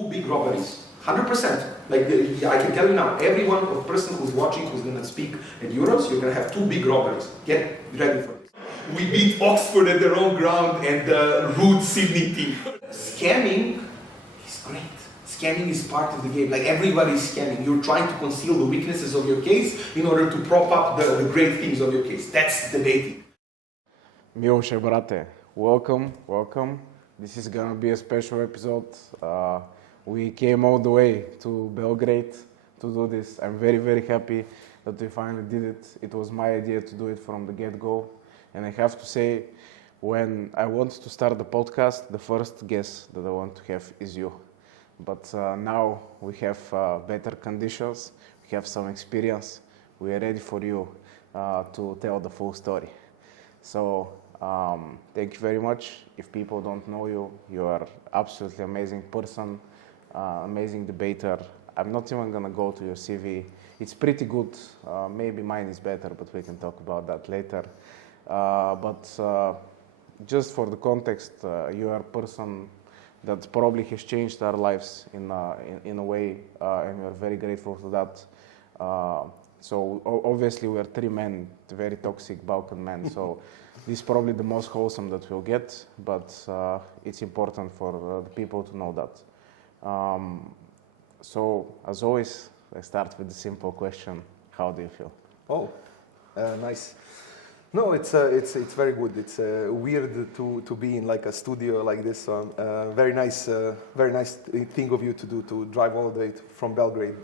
Two big robberies, 100%. Like I can tell you now, everyone of person who's watching, who's gonna speak at Euros, you're gonna have two big robberies. Get ready for this. We beat Oxford at their own ground and the rude Sydney team. Scamming is great. Scamming is part of the game. Like everybody's scamming. You're trying to conceal the weaknesses of your case in order to prop up the great things of your case. That's debating. Milos, brate, welcome. This is gonna be a special episode. We came all the way to Belgrade to do this. I'm very happy that we finally did it. It was my idea to do it from the get-go. And I have to say, when I want to start the podcast, the first guest that I want to have is you. But now we have better conditions, we have some experience, we are ready for you to tell the full story. So thank you very much. If people don't know you, you are absolutely amazing person, amazing debater. I'm not even gonna go to your CV. It's pretty good. Maybe mine is better, but we can talk about that later. But just for the context, you are a person that probably has changed our lives in a way, and we are very grateful for that. So obviously we are three men, very toxic Balkan men. So this is probably the most wholesome that we'll get, but it's important for the people to know that. So as always, I start with the simple question: how do you feel? Oh, nice. No, it's very good. It's weird to be in like a studio like this. So very nice thing of you to do, to drive all the way from Belgrade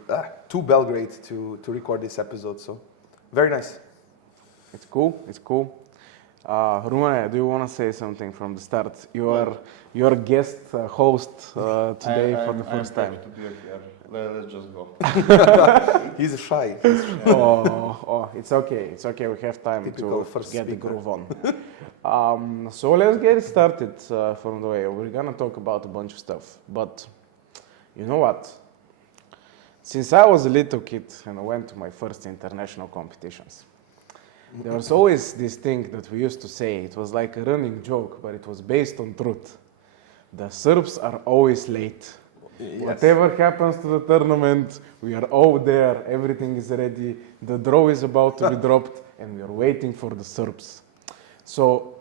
to Belgrade to record this episode. So very nice. It's cool. Rumane, do you want to say something from the start? You are guest host today for the first time. To be here. Let's just go. He's shy. Oh, it's okay. We have time Typical to first get the speaker. groove on. So let's get started from the way. We're gonna talk about a bunch of stuff, but you know what? Since I was a little kid and I went to my first international competitions, there was always this thing that we used to say. It was like a running joke, but it was based on truth. The Serbs are always late. Yes. Whatever happens to the tournament, we are all there, everything is ready, the draw is about to be dropped, and we are waiting for the Serbs. So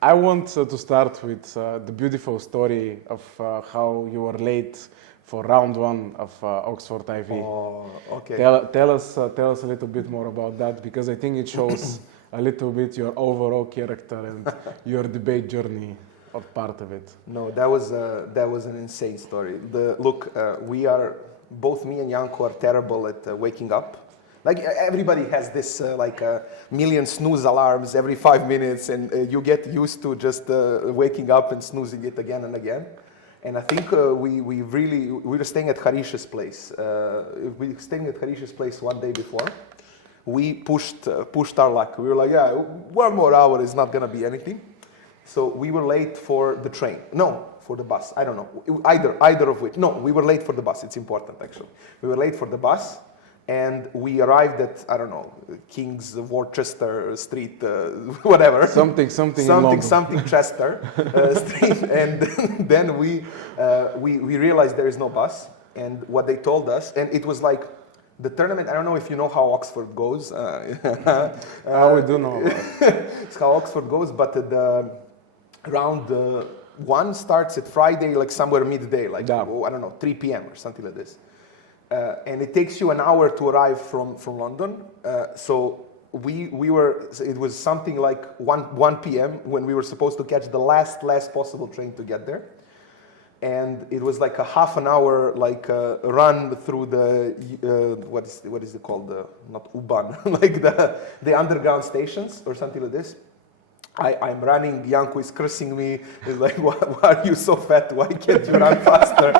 I want to start with the beautiful story of how you were late for round one of Oxford IV. Oh, okay. Tell us a little bit more about that, because I think it shows a little bit your overall character and your debate journey. Or part of it. No, that was an insane story. We are both me and Janko are terrible at waking up. Like everybody has this like a million snooze alarms every 5 minutes, and you get used to just waking up and snoozing it again and again. And I think we were staying at Harish's place. We were staying at Harish's place one day before. We pushed our luck. We were like, yeah, 1 more hour is not gonna be anything. So we were late for the train. No, for the bus. I don't know. Either of which. No, we were late for the bus. It's important, actually. We were late for the bus, and we arrived at, I don't know, King's Worcester Street, whatever. Something Chester Street. And then we realized there is no bus. And what they told us, and it was like the tournament. I don't know if you know how Oxford goes. We do know. It's how Oxford goes, but round one starts at Friday, like somewhere midday, like I don't know, 3 p.m. or something like this, and it takes you an hour to arrive from London. So we were. It was something like 1 p.m. when we were supposed to catch the last possible train to get there, and it was like a half an hour like run through the what is it called, not U-Bahn, like the underground stations or something like this. I'm running, Janko is cursing me, he's like, why are you so fat, why can't you run faster?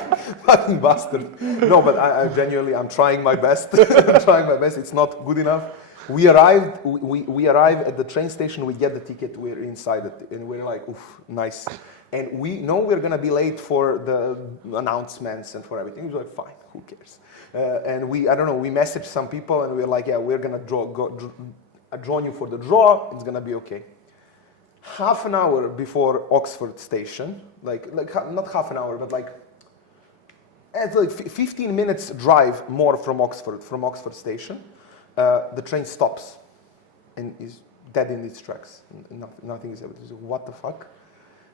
Fucking bastard. No, but I genuinely, I'm trying my best. It's not good enough. We arrive at the train station, we get the ticket, we're inside it, and we're like, oof, nice. And we know we're gonna be late for the announcements and for everything. We're like, fine, who cares? And we messaged some people and we're like, yeah, we're gonna join you for the draw, it's gonna be okay. Half an hour before Oxford station, like not half an hour, but like It's like 15 minutes drive more from Oxford station. The train stops and is dead in its tracks. Nothing is able to do. What the fuck?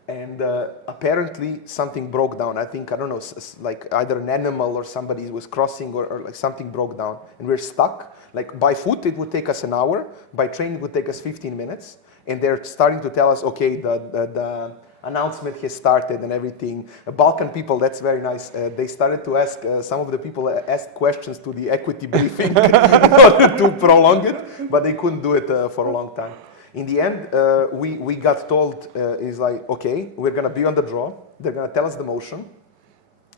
And apparently something broke down. I think, I don't know, like either an animal or somebody was crossing or like something broke down. And we're stuck. Like by foot it would take us an hour. By train it would take us 15 minutes. And they're starting to tell us, okay, the announcement has started and everything. Balkan people, that's very nice. They started to ask, some of the people asked questions to the equity briefing in order to prolong it, but they couldn't do it for a long time. In the end, we got told, is like, okay, we're gonna be on the draw. They're gonna tell us the motion.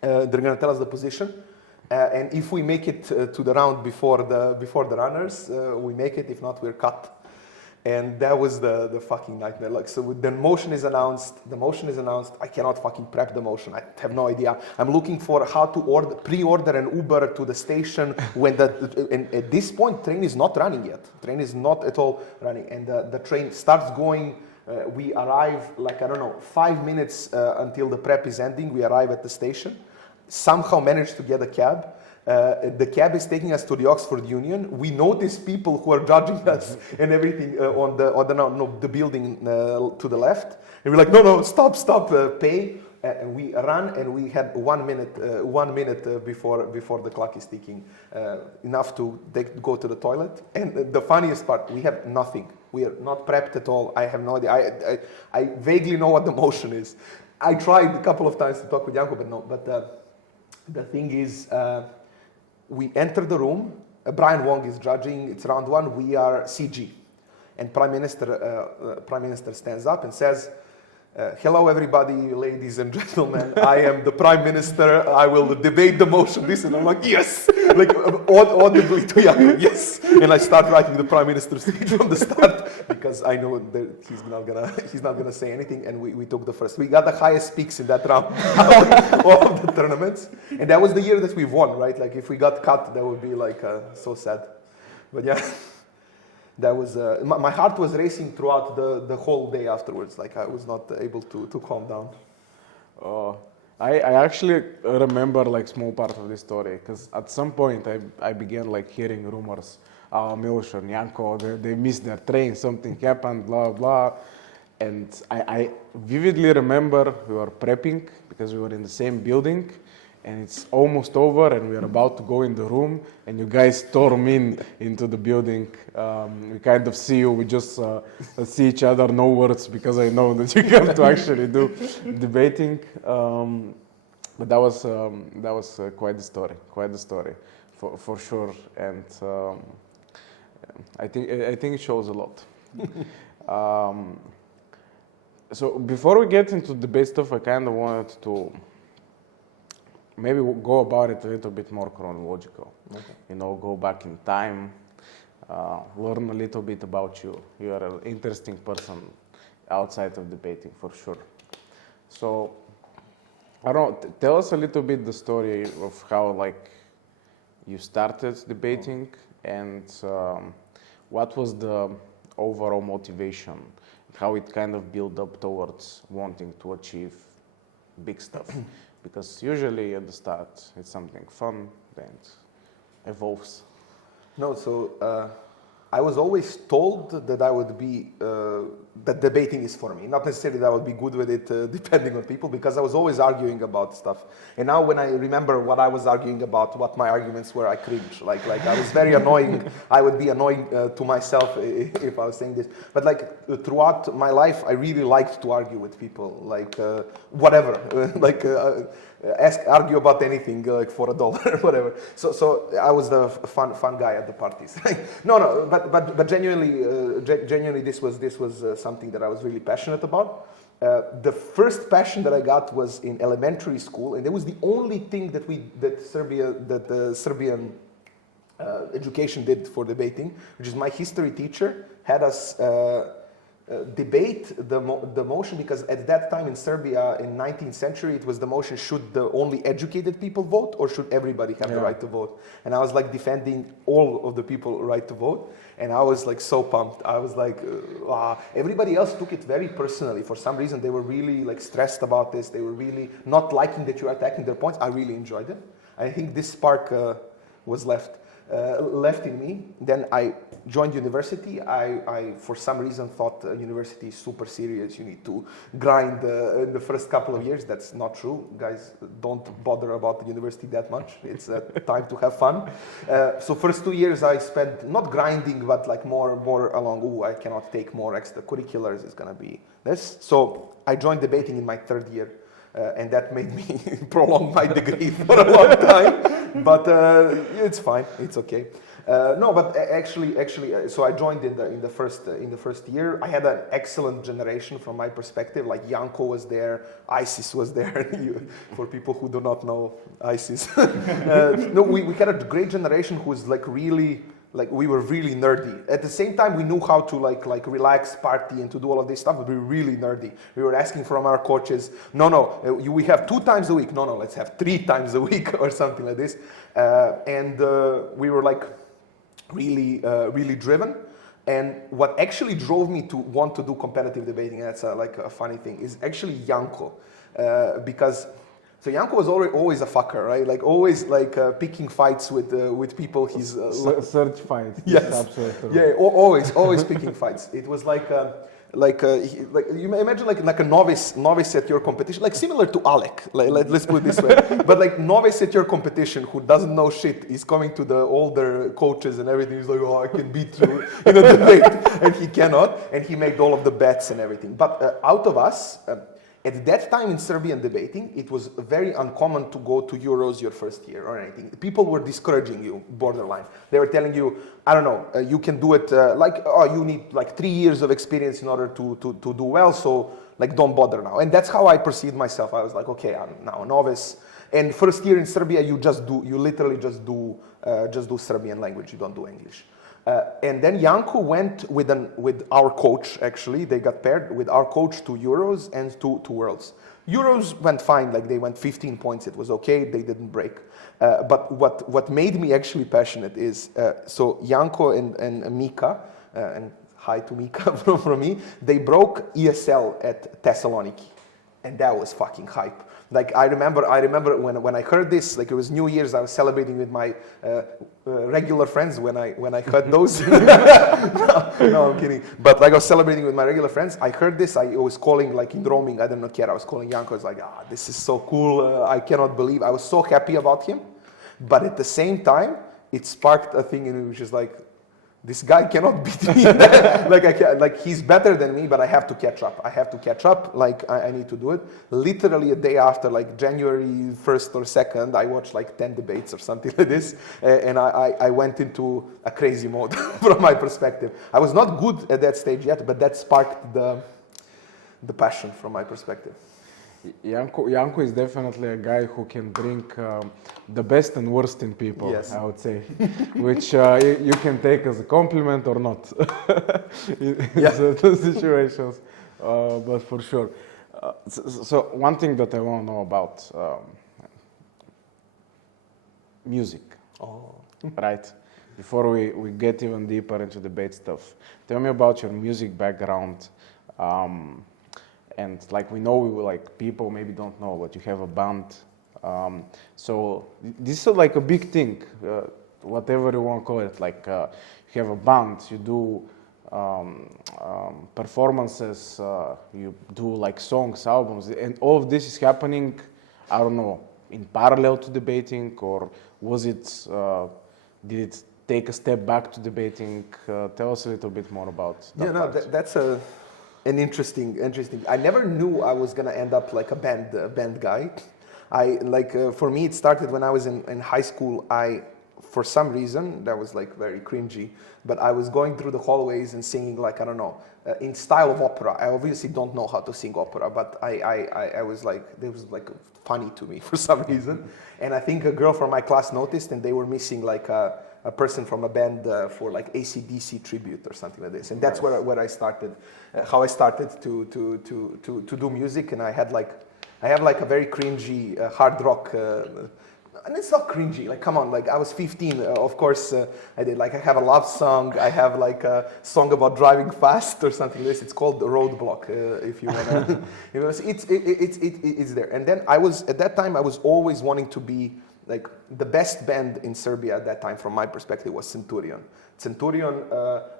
They're gonna tell us the position. And if we make it to the round before the runners, we make it. If not, we're cut. And that was the fucking nightmare. Like, so the motion is announced. I cannot fucking prep the motion. I have no idea. I'm looking for how to pre-order an Uber to the station when and at this point, train is not running yet. Train is not at all running. And the train starts going. We arrive, like, I don't know, 5 minutes until the prep is ending. We arrive at the station. Somehow manage to get a cab. The cab is taking us to the Oxford Union. We notice people who are judging us and everything on the building to the left. And we're like, no, stop, pay. And we run, and we had 1 minute before the clock is ticking, enough to go to the toilet. And the funniest part, we have nothing. We are not prepped at all. I have no idea. I vaguely know what the motion is. I tried a couple of times to talk with Janko, but no. But the thing is, we enter the room. Brian Wong is judging. It's round one. We are CG, and Prime Minister stands up and says, "Hello, everybody, ladies and gentlemen. I am the Prime Minister. I will debate the motion." This, and I'm like, yes, like audibly to Janko, yes. And I start writing the Prime Minister's speech from the start because I know that he's not gonna say anything. And we took the first. We got the highest peaks in that round of the tournaments, and that was the year that we won, right? Like if we got cut, that would be like so sad. But yeah. That was my heart was racing throughout the whole day afterwards. Like I was not able to calm down. I actually remember like small part of this story because at some point I began like hearing rumors. Milos and Janko, they missed their train. Something happened. Blah blah. And I vividly remember we were prepping because we were in the same building. And it's almost over, and we are about to go in the room, and you guys storm into the building. We kind of see you. We just see each other, no words, because I know that you have to actually do debating. But that was quite the story, for sure. And I think it shows a lot. So before we get into debate stuff, I kind of wanted to maybe we'll go about it a little bit more chronological. Okay. You know, go back in time, learn a little bit about you. You are an interesting person outside of debating, for sure. So, I don't know, tell us a little bit the story of how, like, you started debating and what was the overall motivation, how it kind of built up towards wanting to achieve big stuff. Because usually at the start it's something fun, then it evolves. No, so I was always told that I would be, that debating is for me. Not necessarily that I would be good with it, depending on people, because I was always arguing about stuff. And now when I remember what I was arguing about, what my arguments were, I cringe. Like I was very annoying. I would be annoying to myself if I was saying this. But like throughout my life, I really liked to argue with people, like whatever, argue about anything, like for $1, whatever. So I was the fun guy at the parties. No, but genuinely, this was something that I was really passionate about. The first passion that I got was in elementary school, and it was the only thing that the Serbian education did for debating, which is my history teacher had us debate the motion, because at that time in Serbia in 19th century it was the motion, should the only educated people vote or should everybody have the right to vote? And I was like defending all of the people right to vote, and I was like so pumped. I was like everybody else took it very personally. For some reason they were really like stressed about this. They were really not liking that you're attacking their points. I really enjoyed it. I think this spark was left in me. Then I joined university. I for some reason thought university is super serious. You need to grind in the first couple of years. That's not true, guys. Don't bother about the university that much. It's a time to have fun. So first 2 years I spent not grinding, but like more along. I cannot take more extracurriculars. It's gonna be this. So I joined debating in my third year. And that made me prolong my degree for a long time, but it's fine, it's okay. No, but actually, so I joined in the first year. I had an excellent generation from my perspective. Like Janko was there, ISIS was there. For people who do not know ISIS, no, we had a great generation who was like really. Like we were really nerdy. At the same time, we knew how to like relax, party, and to do all of this stuff. But we were really nerdy. We were asking from our coaches, we have 2 times a week. No, let's have 3 times a week or something like this. And we were like really driven. And what actually drove me to want to do competitive debating, and that's like a funny thing, is actually Janko, because. So Janko was always a fucker, right? Like always, like picking fights with people. He's search fights. Yes, absolutely. Yeah, always picking fights. It was like you may imagine like a novice at your competition, like similar to Alec. Let's put it this way. But like novice at your competition who doesn't know shit is coming to the older coaches and everything. He's like, I can beat you in a debate, and he cannot. And he made all of the bets and everything. But out of us. At that time in Serbian debating, it was very uncommon to go to Euros your first year or anything. People were discouraging you, borderline. They were telling you, I don't know, you can do it you need like 3 years of experience in order to do well, so like don't bother now. And that's how I perceived myself. I was like, okay, I'm now a novice. And first year in Serbia, you literally just do Serbian language, you don't do English. And then Janko went with our coach, actually. They got paired with our coach to Euros and to Worlds. Euros went fine, like they went 15 points. It was okay, they didn't break. But what made me actually passionate is, so Janko and Mika, and hi to Mika from me, they broke ESL at Thessaloniki. And that was fucking hype. Like I remember when I heard this, like it was New Year's, I was celebrating with my regular friends when I heard those. No, I'm kidding. But like I was celebrating with my regular friends, I heard this, I was calling like in roaming, I did not care. I was calling Janko, I was like, this is so cool, I cannot believe. I was so happy about him. But at the same time, it sparked a thing in me which is like, this guy cannot beat me. like he's better than me, but I have to catch up. Like I need to do it. Literally a day after, like January 1st or 2nd, I watched like 10 debates or something like this, and I went into a crazy mode from my perspective. I was not good at that stage yet, but that sparked the passion from my perspective. Janko is definitely a guy who can bring the best and worst in people, yes. I would say, which you can take as a compliment or not in certain situations, but for sure. So one thing that I want to know about music, right? Before we get even deeper into debate stuff, tell me about your music background. And like we know, like people maybe don't know, but you have a band. So this is like a big thing, whatever you want to call it. Like you have a band, you do performances, you do like songs, albums, and all of this is happening, I don't know, in parallel to debating, or was it, did it take a step back to debating? Tell us a little bit more about that. Yeah, no, that's an interesting. I never knew I was gonna end up like a band guy. For me, it started when I was in high school. I for some reason, that was like very cringy, but I was going through the hallways and singing like, I don't know, in style of opera. I obviously don't know how to sing opera, but I was like, it was like funny to me for some reason. And I think a girl from my class noticed, and they were missing like a person from a band for like AC/DC tribute or something like this. And that's where I started, how I started to do music. And I have like a very cringy hard rock, and it's not cringy, like come on, like I was 15, of course I did, like I have a love song, I have like a song about driving fast or something like this. It's called The Roadblock, if you wanna, you know, it's there. And then at that time I was always wanting to be, like the best band in Serbia at that time from my perspective was Centurion,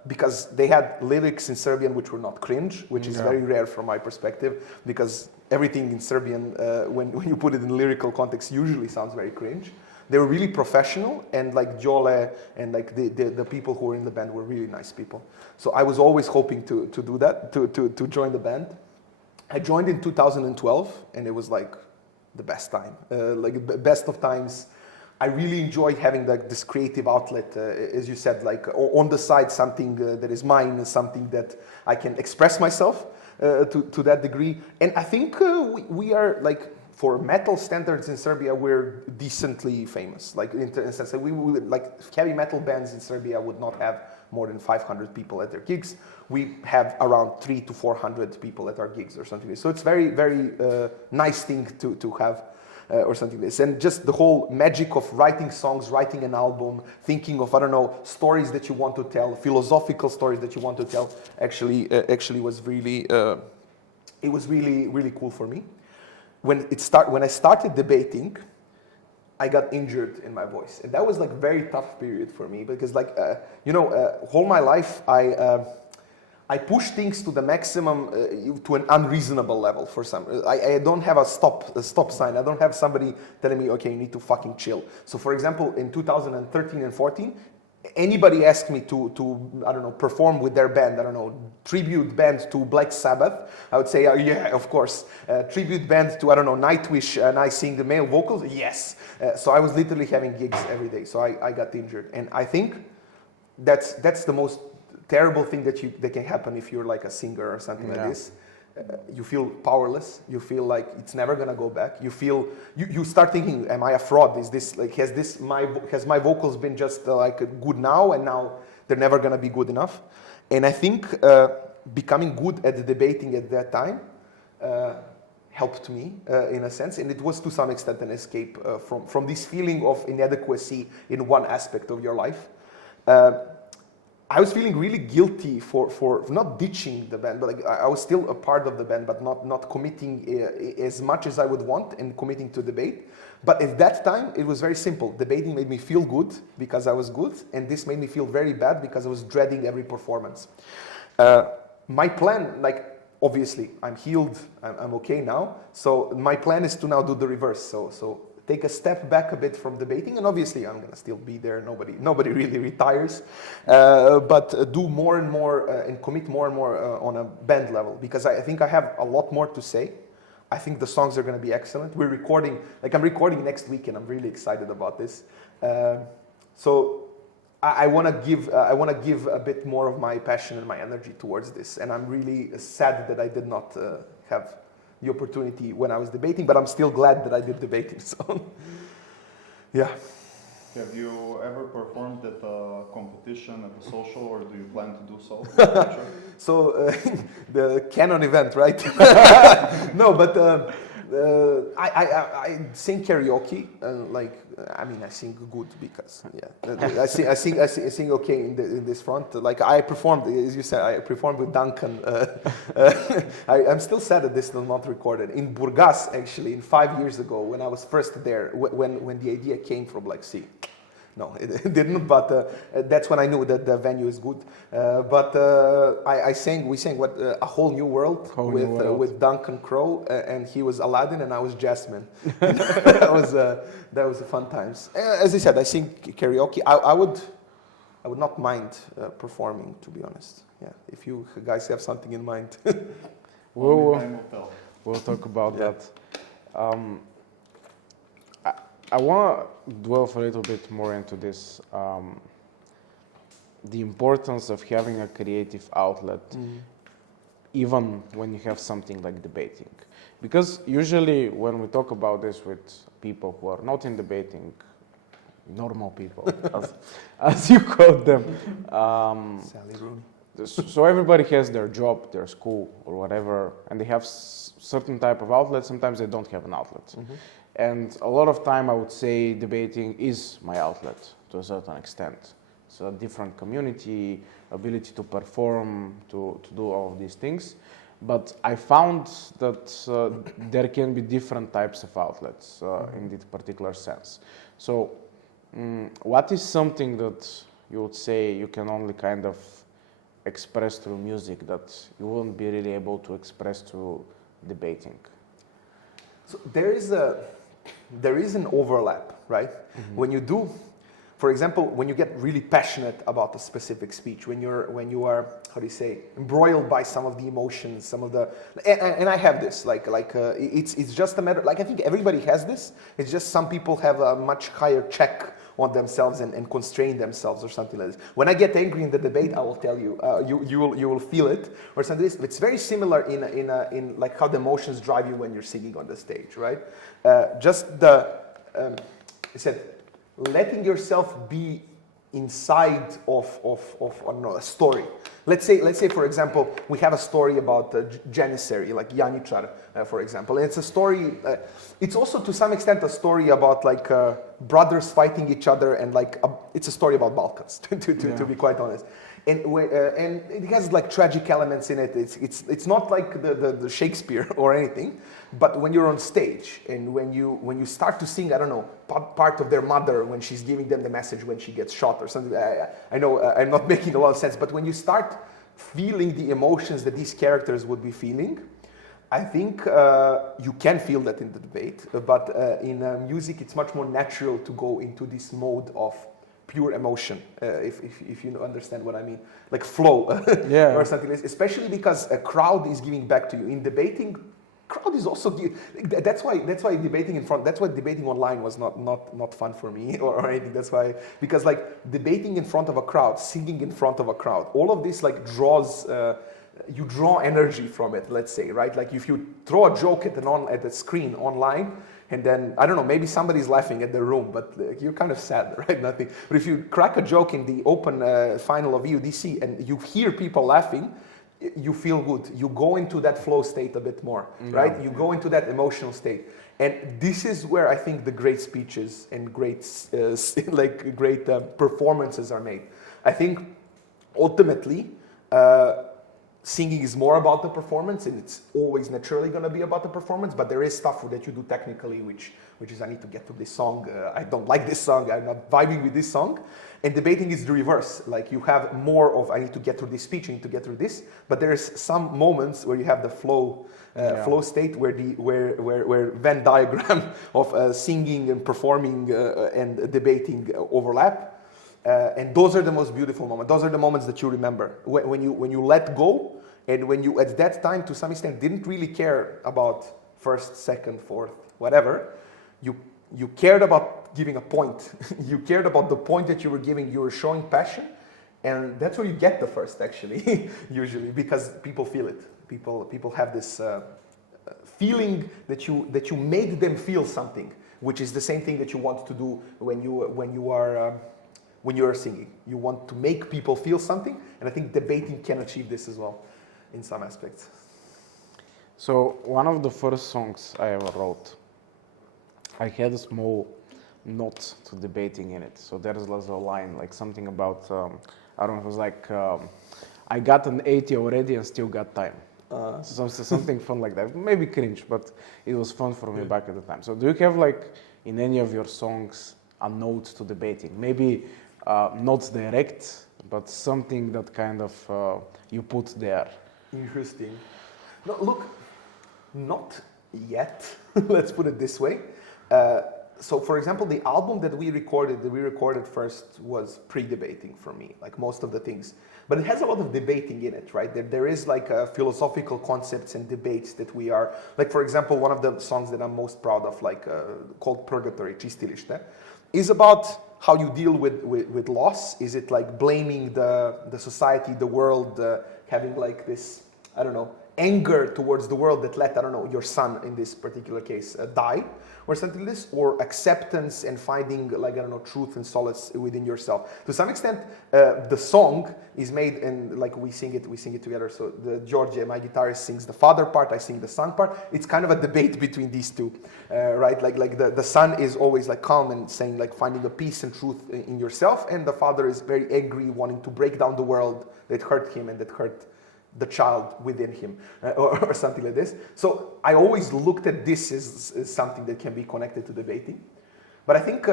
because they had lyrics in Serbian which were not cringe, which is very rare from my perspective, because everything in Serbian, when you put it in lyrical context, usually sounds very cringe. They were really professional, and like Jole and like the people who were in the band were really nice people. So I was always hoping to do that, to join the band. I joined in 2012, and it was like the best time, like best of times. I really enjoyed having like this creative outlet, as you said, like on the side, something that is mine, and something that I can express myself to that degree. And I think we are like, for metal standards in Serbia, we're decently famous. Like in the sense that we like heavy metal bands in Serbia would not have more than 500 people at their gigs. We have around 300 to 400 people at our gigs or something. So it's very, very nice thing to have. Or something like this. And just the whole magic of writing songs, writing an album, thinking of, I don't know, stories that you want to tell, philosophical stories that you want to tell, actually was really, it was really, really cool for me. When I started debating, I got injured in my voice. And that was like a very tough period for me, because like, all my life I push things to the maximum, to an unreasonable level for some. I don't have a stop sign. I don't have somebody telling me, okay, you need to fucking chill. So for example, in 2013 and 14, anybody asked me to I don't know, perform with their band, I don't know, tribute band to Black Sabbath, I would say, yeah, of course. Tribute band to, I don't know, Nightwish, and I sing the male vocals, yes. So I was literally having gigs every day. So I got injured. And I think that's the most terrible thing that can happen if you're like a singer or something like this. You feel powerless. You feel like it's never gonna go back. You feel you start thinking, am I a fraud? Is this like has my vocals been just like good now, and now they're never gonna be good enough? And I think becoming good at debating at that time helped me in a sense, and it was to some extent an escape from this feeling of inadequacy in one aspect of your life. I was feeling really guilty for not ditching the band, but like I was still a part of the band, but not committing as much as I would want and committing to debate. But at that time, it was very simple. Debating made me feel good because I was good, and this made me feel very bad because I was dreading every performance. My plan, like obviously, I'm healed, I'm okay now. So my plan is to now do the reverse. So take a step back a bit from debating, and obviously I'm gonna still be there. Nobody really retires, but do more and more and commit more and more on a band level, because I think I have a lot more to say. I think the songs are gonna be excellent. I'm recording next week, and I'm really excited about this. So I want to give a bit more of my passion and my energy towards this, and I'm really sad that I did not have the opportunity when I was debating, but I'm still glad that I did debating. So, yeah. Have you ever performed at a competition, at a social, or do you plan to do so? So, the Canon event, right? No, but I sing karaoke. I sing good because I sing okay in this front. Like I performed, as you said, I performed with Duncan. I'm still sad that this is not recorded in Burgas. Actually, 5 years ago, when I was first there, when the idea came from Black Sea. No, it didn't, but that's when I knew that the venue is good. We sang A Whole New World with Duncan Crow, and he was Aladdin and I was Jasmine. that was a fun times. As I said, I sing karaoke. I would not mind performing, to be honest. Yeah, if you guys have something in mind. We'll talk about that. I want to delve a little bit more into this, the importance of having a creative outlet, even when you have something like debating. Because usually when we talk about this with people who are not in debating, normal people, as you call them, so everybody has their job, their school, or whatever, and they have certain type of outlet. Sometimes they don't have an outlet. And a lot of time I would say debating is my outlet to a certain extent. So a different community, ability to perform, to do all of these things. But I found that there can be different types of outlets in this particular sense. So what is something that you would say you can only kind of express through music that you won't be really able to express through debating? So there is an overlap, right? When you do, for example, when you get really passionate about a specific speech, when you are, how do you say, embroiled by some of the emotions, some of the, and I have this, it's just a matter, like I think everybody has this. It's just some people have a much higher check on themselves and constrain themselves or something like this. When I get angry in the debate, I will tell you, you will feel it or something. It's very similar in like how the emotions drive you when you're singing on the stage, right? Just the, I said, letting yourself be inside of I don't know, a story. Let's say for example we have a story about Janissary, like Janičar, for example, and it's a story. It's also to some extent a story about like brothers fighting each other, and like it's a story about Balkans, to be quite honest. And it has like tragic elements in it. It's not like the Shakespeare or anything, but when you're on stage and when you start to sing, I don't know, part of their mother when she's giving them the message when she gets shot or something. I know I'm not making a lot of sense, but when you start feeling the emotions that these characters would be feeling, I think you can feel that in the debate, but in music it's much more natural to go into this mode of pure emotion, if you understand what I mean, like flow or something. Especially because a crowd is giving back to you. In debating, crowd is also that's why debating in front. That's why debating online was not fun for me or anything. That's why, because like debating in front of a crowd, singing in front of a crowd, all of this like draws. You draw energy from it. Let's say, right? Like if you throw a joke at the screen online. And then, I don't know, maybe somebody's laughing at the room, but you're kind of sad, right? Nothing. But if you crack a joke in the open final of EUDC and you hear people laughing, you feel good. You go into that flow state a bit more, right? You go into that emotional state. And this is where I think the great speeches and great performances are made. I think ultimately, singing is more about the performance, and it's always naturally going to be about the performance, but there is stuff that you do technically, which is I need to get to this song, I don't like this song, I'm not vibing with this song. And debating is the reverse. Like you have more of I need to get through this speech, I need to get through this, but there's some moments where you have the flow state where Venn diagram of singing and performing and debating overlap. And those are the most beautiful moments. Those are the moments that you remember. When you let go, and when you, at that time, to some extent, didn't really care about first, second, fourth, whatever, you cared about giving a point. You cared about the point that you were giving. You were showing passion. And that's where you get the first, actually, usually, because people feel it. People have this feeling that you made them feel something, which is the same thing that you want to do when you are singing. You want to make people feel something, and I think debating can achieve this as well, in some aspects. So one of the first songs I ever wrote, I had a small note to debating in it. So there was a line, like something about, I don't know, it was like, I got an 80 already and still got time. So something fun like that. Maybe cringe, but it was fun for me back at the time. So do you have like, in any of your songs, a note to debating? Maybe not direct, but something that kind of you put there. Interesting. No, look, not yet. Let's put it this way. so for example, the album that we recorded first was pre-debating for me, like most of the things. But it has a lot of debating in it, right? There is like philosophical concepts and debates that we are, like for example, one of the songs that I'm most proud of, like called Purgatory, Čistilište, is about how you deal with loss. Is it like blaming the society, the world, having like this, I don't know, anger towards the world that let, I don't know, your son in this particular case die, or something like this, or acceptance and finding, like, I don't know, truth and solace within yourself. To some extent, the song is made, and like we sing it together. So George, my guitarist, sings the father part, I sing the son part. It's kind of a debate between these two, right? Like the son is always like calm and saying like finding a peace and truth in yourself, and the father is very angry, wanting to break down the world that hurt him and that hurt the child within him, or something like this. So I always looked at this as something that can be connected to debating. But I think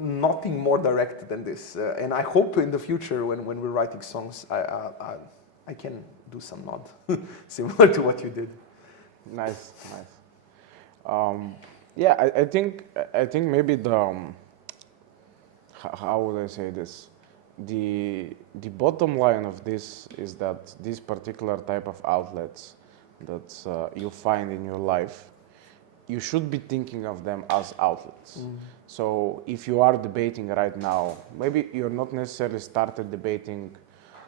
nothing more direct than this. And I hope in the future when we're writing songs, I can do some nod, similar to what you did. Nice. Yeah, I think maybe the, how would I say this? The bottom line of this is that this particular type of outlets that you find in your life, you should be thinking of them as outlets. So if you are debating right now, maybe you're not necessarily started debating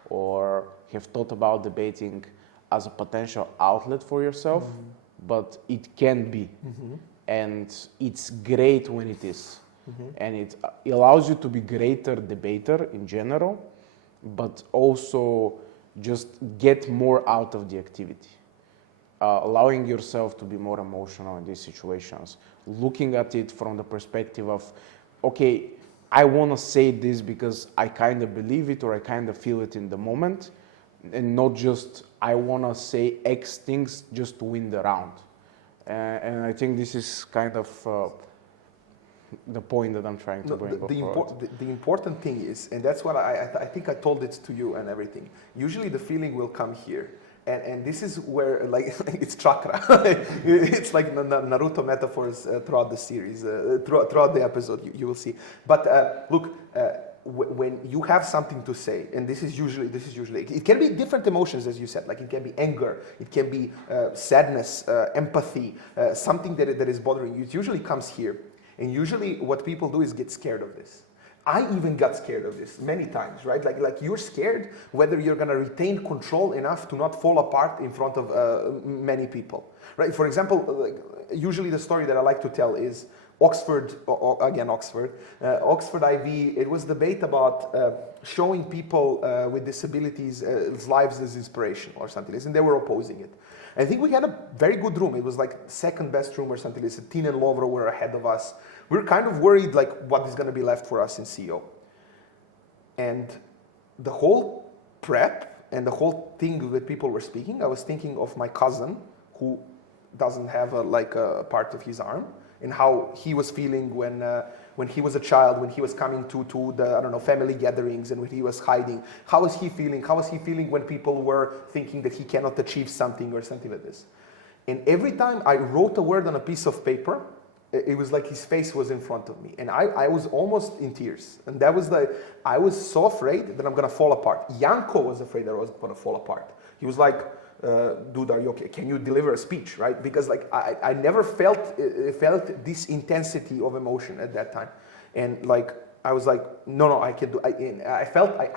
or have thought about debating as a potential outlet for yourself, but it can be. And it's great when it is. And it allows you to be greater debater in general, but also just get more out of the activity. Allowing yourself to be more emotional in these situations. Looking at it from the perspective of, okay, I want to say this because I kind of believe it or I kind of feel it in the moment, and not just I want to say X things just to win the round. And I think this is kind of the point that I'm trying to bring forward. The important thing is, and that's what I think I told it to you and everything, usually the feeling will come here. And this is where, like, it's chakra. It's like Naruto metaphors throughout the series, throughout the episode, you will see. But look, when you have something to say, and this is usually, it can be different emotions, as you said, like it can be anger, it can be sadness, empathy, something that is bothering you. It usually comes here. And usually what people do is get scared of this. I even got scared of this many times, right? Like you're scared whether you're gonna retain control enough to not fall apart in front of many people, right? For example, usually the story that I like to tell is Oxford IB, it was debate about showing people with disabilities lives as inspiration or something, and they were opposing it. I think we had a very good room. It was like second best room or something. Tin and Lovro were ahead of us. We were kind of worried like what is going to be left for us in CO. And the whole prep and the whole thing that people were speaking, I was thinking of my cousin who doesn't have a part of his arm, and how he was feeling when he was a child, when he was coming to the, I don't know, family gatherings, and when he was hiding. How was he feeling? How was he feeling when people were thinking that he cannot achieve something or something like this? And every time I wrote a word on a piece of paper, it was like his face was in front of me. And I was almost in tears. And that was I was so afraid that I'm going to fall apart. Janko was afraid that I was going to fall apart. He was like, dude, are you okay? Can you deliver a speech, right? Because like I never felt this intensity of emotion at that time, and like I was like, no, I can do. I felt I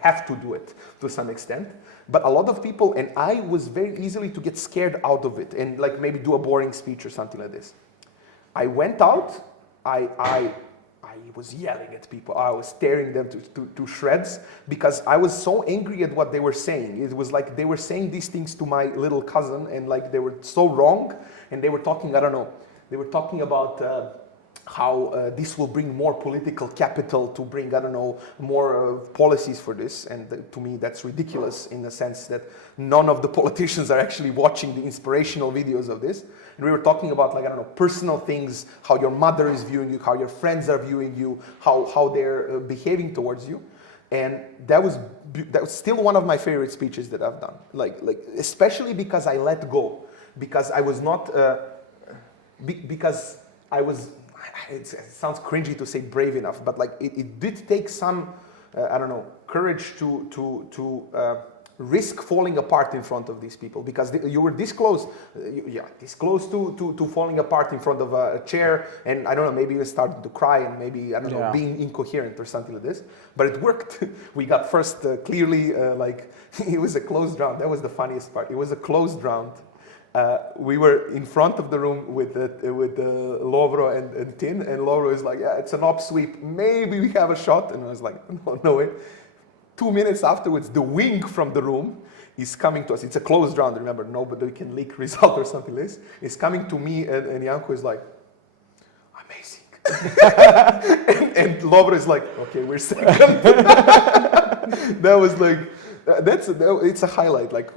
have to do it to some extent, but a lot of people, and I was very easily to get scared out of it and like maybe do a boring speech or something like this. I went out. I was yelling at people. I was tearing them to shreds because I was so angry at what they were saying. It was like they were saying these things to my little cousin, and like they were so wrong. And they were talking, I don't know, they were talking about how this will bring more political capital to bring, I don't know, more policies for this. And to me, that's ridiculous in the sense that none of the politicians are actually watching the inspirational videos of this. And we were talking about, like, I don't know, personal things, how your mother is viewing you, how your friends are viewing you, how they're behaving towards you. And that was still one of my favorite speeches that I've done. Like especially because I let go, because I was not, because I was, it sounds cringy to say brave enough, but like it did take some, I don't know, courage to risk falling apart in front of these people, because you were this close, this close to falling apart in front of a chair, and I don't know, maybe you started to cry and maybe, I don't know, being incoherent or something like this, but it worked. We got first clearly, like, it was a closed round. That was the funniest part. It was a closed round. We were in front of the room with Lovro and Tin, and Lovro is like, yeah, it's an op sweep, maybe we have a shot, and I was like, no way. 2 minutes afterwards, the wing from the room is coming to us. It's a closed round, remember, nobody can leak result or something like this. It's coming to me, and Janko is like, amazing. and Lovro is like, okay, we're second. That was like, it's a highlight. Like,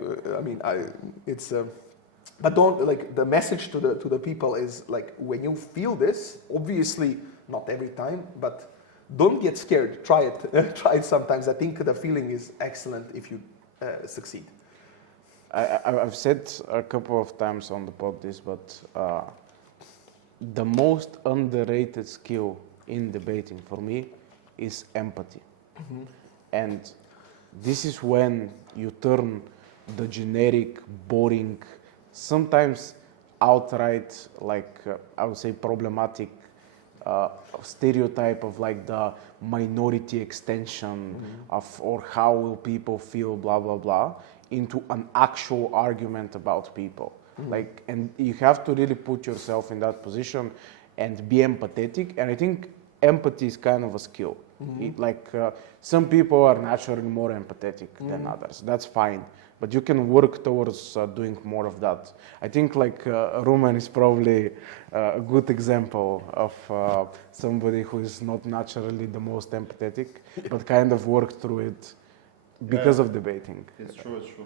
but don't, like, the message to the people is like, when you feel this, obviously not every time, but don't get scared. Try it. Try it sometimes. I think the feeling is excellent if you succeed. I've said a couple of times on the pod this, but the most underrated skill in debating for me is empathy. Mm-hmm. And this is when you turn the generic, boring, sometimes outright, like I would say problematic stereotype of like the minority extension of, or how will people feel, blah, blah, blah, into an actual argument about people. Like, and you have to really put yourself in that position and be empathetic. And I think empathy is kind of a skill. Some people are naturally more empathetic than others. That's fine. But you can work towards doing more of that. I think like Rumen is probably a good example of somebody who is not naturally the most empathetic, but kind of worked through it because of debating. It's true, it's true.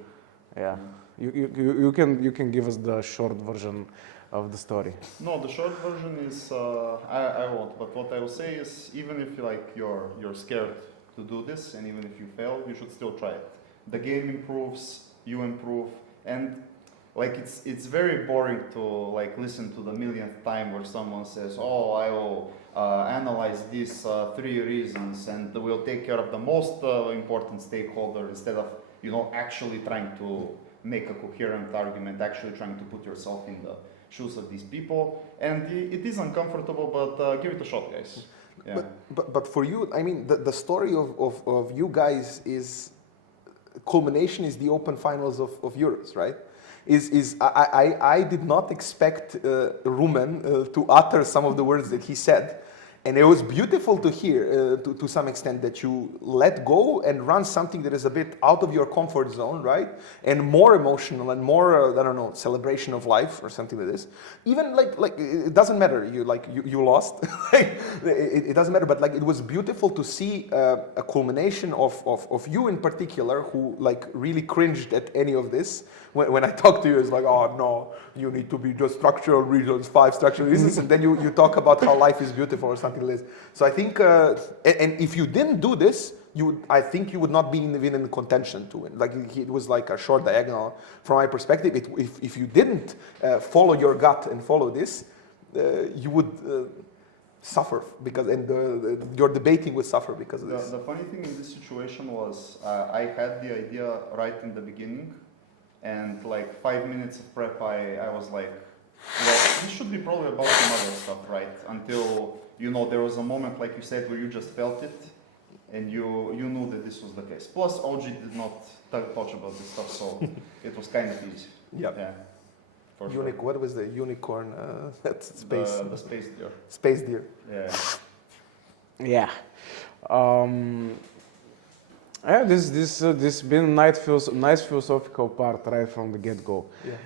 Yeah. You can give us the short version of the story. No, the short version is I won't. But what I will say is, even if you're scared to do this, and even if you fail, you should still try it. The game improves, you improve, and like it's very boring to like listen to the millionth time where someone says, "Oh, I will analyze these 3 reasons, and we'll take care of the most important stakeholder," instead of actually trying to make a coherent argument, actually trying to put yourself in the shoes of these people. And it is uncomfortable, but give it a shot, guys. Yeah. But for you, I mean, the story of you guys is. Culmination is the open finals of Euros, right? I did not expect Rumen to utter some of the words that he said, and it was beautiful to hear to some extent that you let go and run something that is a bit out of your comfort zone, right? And more emotional and more I don't know, celebration of life or something like this. Even like it doesn't matter. You lost. it doesn't matter. But like it was beautiful to see a culmination of you in particular, who like really cringed at any of this. When I talk to you, it's like, oh no, you need to be just structural reasons, 5 structural reasons, and then you talk about how life is beautiful or something like this. So I think, and if you didn't do this, I think you would not be even in contention to win. Like it was like a short diagonal from my perspective. If you didn't follow your gut and follow this, you would suffer your debating would suffer because of this. The funny thing in this situation was I had the idea right in the beginning. And like 5 minutes of prep, I was like, well, this should be probably about some other stuff, right? Until, there was a moment, like you said, where you just felt it, and you knew that this was the case. Plus, OG did not touch about this stuff, so it was kind of easy. Yep. Yeah. For sure. What was the unicorn? That's space. The space deer. Space deer. Yeah. Yeah. Yeah, this been a nice philosophical part right from the get-go. Yeah.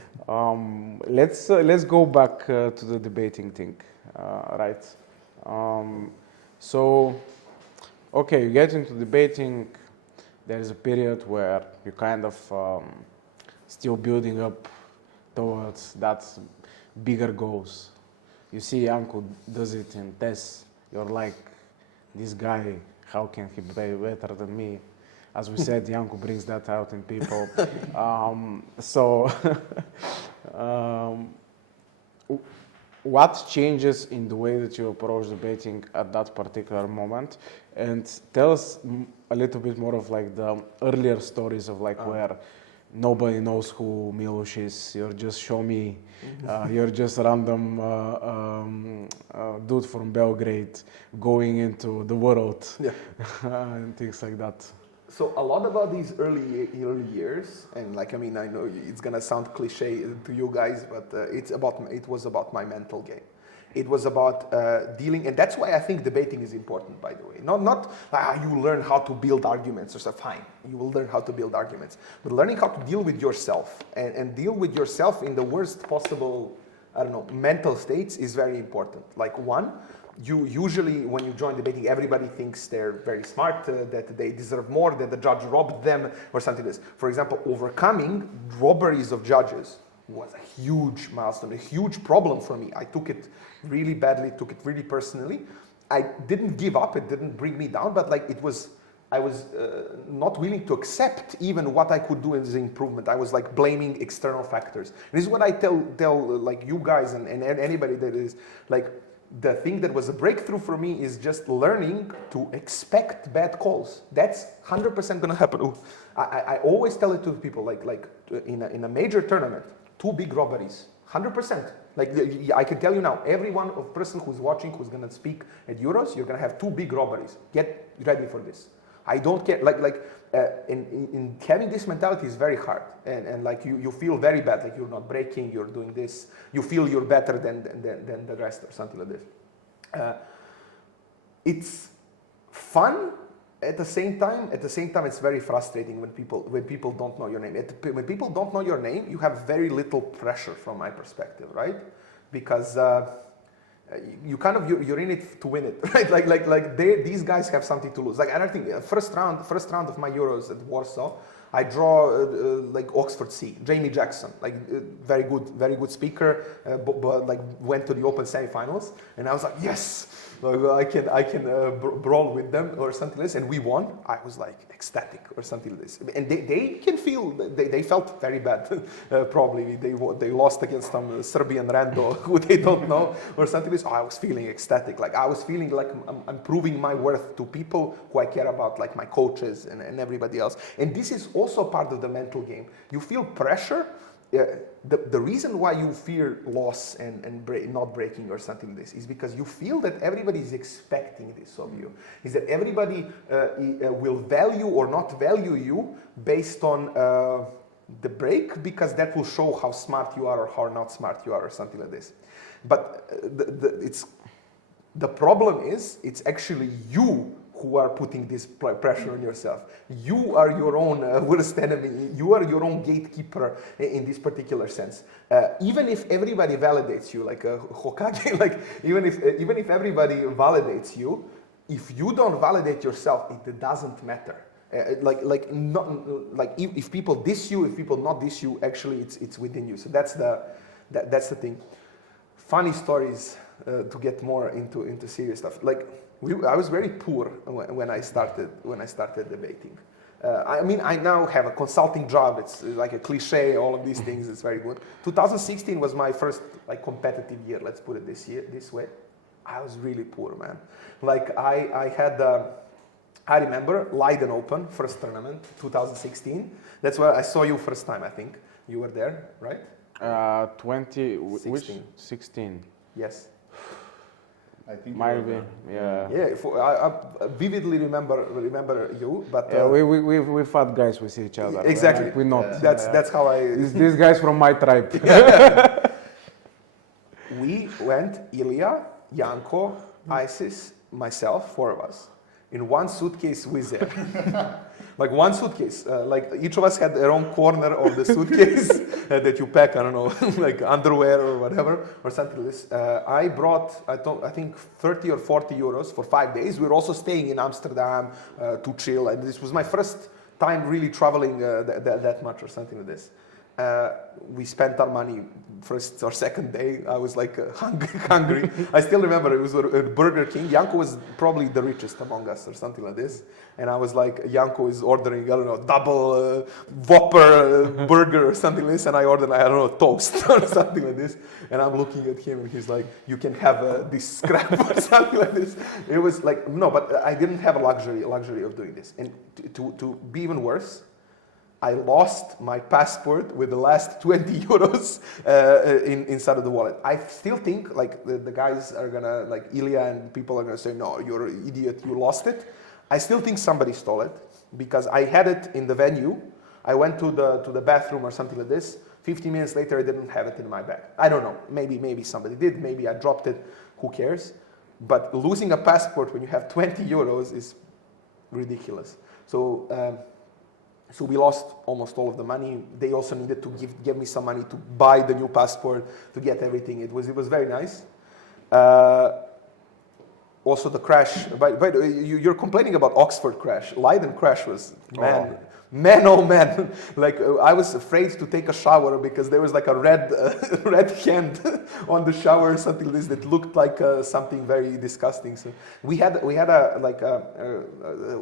Let's go back to the debating thing, right? So, okay, you get into debating. There is a period where you kind of still building up towards that bigger goals. You see Janko does it in tests. You're like, this guy, how can he be better than me? As we said, Janko brings that out in people. what changes in the way that you approach debating at that particular moment? And tell us a little bit more of like the earlier stories of like where nobody knows who Milos is. You're just show me, you're just a random dude from Belgrade going into the world and things like that. So a lot about these early years, and like I mean, I know it's gonna sound cliche to you guys, but it was about my mental game. It was about dealing, and that's why I think debating is important, by the way. Not you learn how to build arguments or stuff, fine. You will learn how to build arguments. But learning how to deal with yourself and deal with yourself in the worst possible, mental states is very important. Like one, you usually, when you join debating, everybody thinks they're very smart, that they deserve more, that the judge robbed them, or something like this. For example, overcoming robberies of judges was a huge milestone, a huge problem for me. I took it really badly, took it really personally. I didn't give up, it didn't bring me down, but like I was not willing to accept even what I could do as an improvement. I was like blaming external factors. And this is what I tell like you guys and anybody that is like, the thing that was a breakthrough for me is just learning to expect bad calls. That's 100% gonna happen. Ooh. I always tell it to people, like in a major tournament, 2 big robberies, 100%. Like I can tell you now, every one of person who's watching, who's gonna speak at Euros, you're gonna have 2 big robberies. Get ready for this. I don't care. In having this mentality is very hard, and like you feel very bad, like you're not breaking, you're doing this, you feel you're better than the rest or something like this. It's fun. At the same time, it's very frustrating when people don't know your name. When people don't know your name, you have very little pressure from my perspective, right? Because you kind of you're in it to win it, right? These guys have something to lose. Like another thing, first round of my Euros at Warsaw, I draw like Oxford C, Jamie Jackson, like very good speaker, but like went to the Open semifinals, and I was like, yes. I can brawl with them or something like this, and we won. I was like ecstatic or something like this, and they can feel they felt very bad. Probably they lost against some Serbian rando who they don't know or something like this. I was feeling ecstatic, like I was feeling like I'm proving my worth to people who I care about, like my coaches and everybody else. And this is also part of the mental game. You feel pressure. The reason why you fear loss and not breaking or something like this is because you feel that everybody is expecting this of you. Is that everybody will value or not value you based on the break, because that will show how smart you are or how not smart you are or something like this. But the problem is it's actually you who are putting this pressure on yourself. You are your own worst enemy. You are your own gatekeeper in this particular sense. Even if everybody validates you, like Hokage, like even if everybody validates you, if you don't validate yourself, it doesn't matter. If people diss you, if people not diss you, actually it's within you. So that's the thing. Funny stories to get more into serious stuff. Like. I was very poor when I started debating. I now have a consulting job. It's like a cliche. All of these things. It's very good. 2016 was my first competitive year. Let's put it this way. I was really poor, man. Like I had. I remember Leiden Open first tournament, 2016. That's where I saw you first time. I think you were there, right? 16. Which 16? Yes. I think might be, yeah. Yeah, I vividly remember you, but we fought guys with each other. Exactly, like, we not. That's how I. These guys from my tribe. We went Ilya, Janko, Isis, myself, 4 of us, in one suitcase with it. Like one suitcase, like each of us had their own corner of the suitcase that you pack, I don't know, like underwear or whatever, or something like this. I brought, I think 30 or 40 euros for 5 days. We were also staying in Amsterdam to chill, and this was my first time really traveling that much or something like this. We spent our money first or second day. I was like hungry. I still remember it was at Burger King. Janko was probably the richest among us or something like this. And I was like, Janko is ordering, I don't know, double Whopper burger or something like this. And I ordered, I don't know, toast or something like this. And I'm looking at him and he's like, you can have this scrap or something like this. It was like, no, but I didn't have a luxury of doing this. And to be even worse, I lost my passport with the last 20 euros inside of the wallet. I still think like the guys are gonna, like Ilya and people are gonna say, no, you're an idiot, you lost it. I still think somebody stole it because I had it in the venue. I went to the bathroom or something like this. 15 minutes later, I didn't have it in my bag. I don't know, maybe somebody did, maybe I dropped it, who cares? But losing a passport when you have 20 euros is ridiculous. So we lost almost all of the money. They also needed to give me some money to buy the new passport, to get everything. It was very nice. Also the crash, by the way, you're complaining about Oxford crash. Leiden crash was, man, oh man. Like I was afraid to take a shower because there was like a red hand on the shower or something like this that looked like something very disgusting. So we had a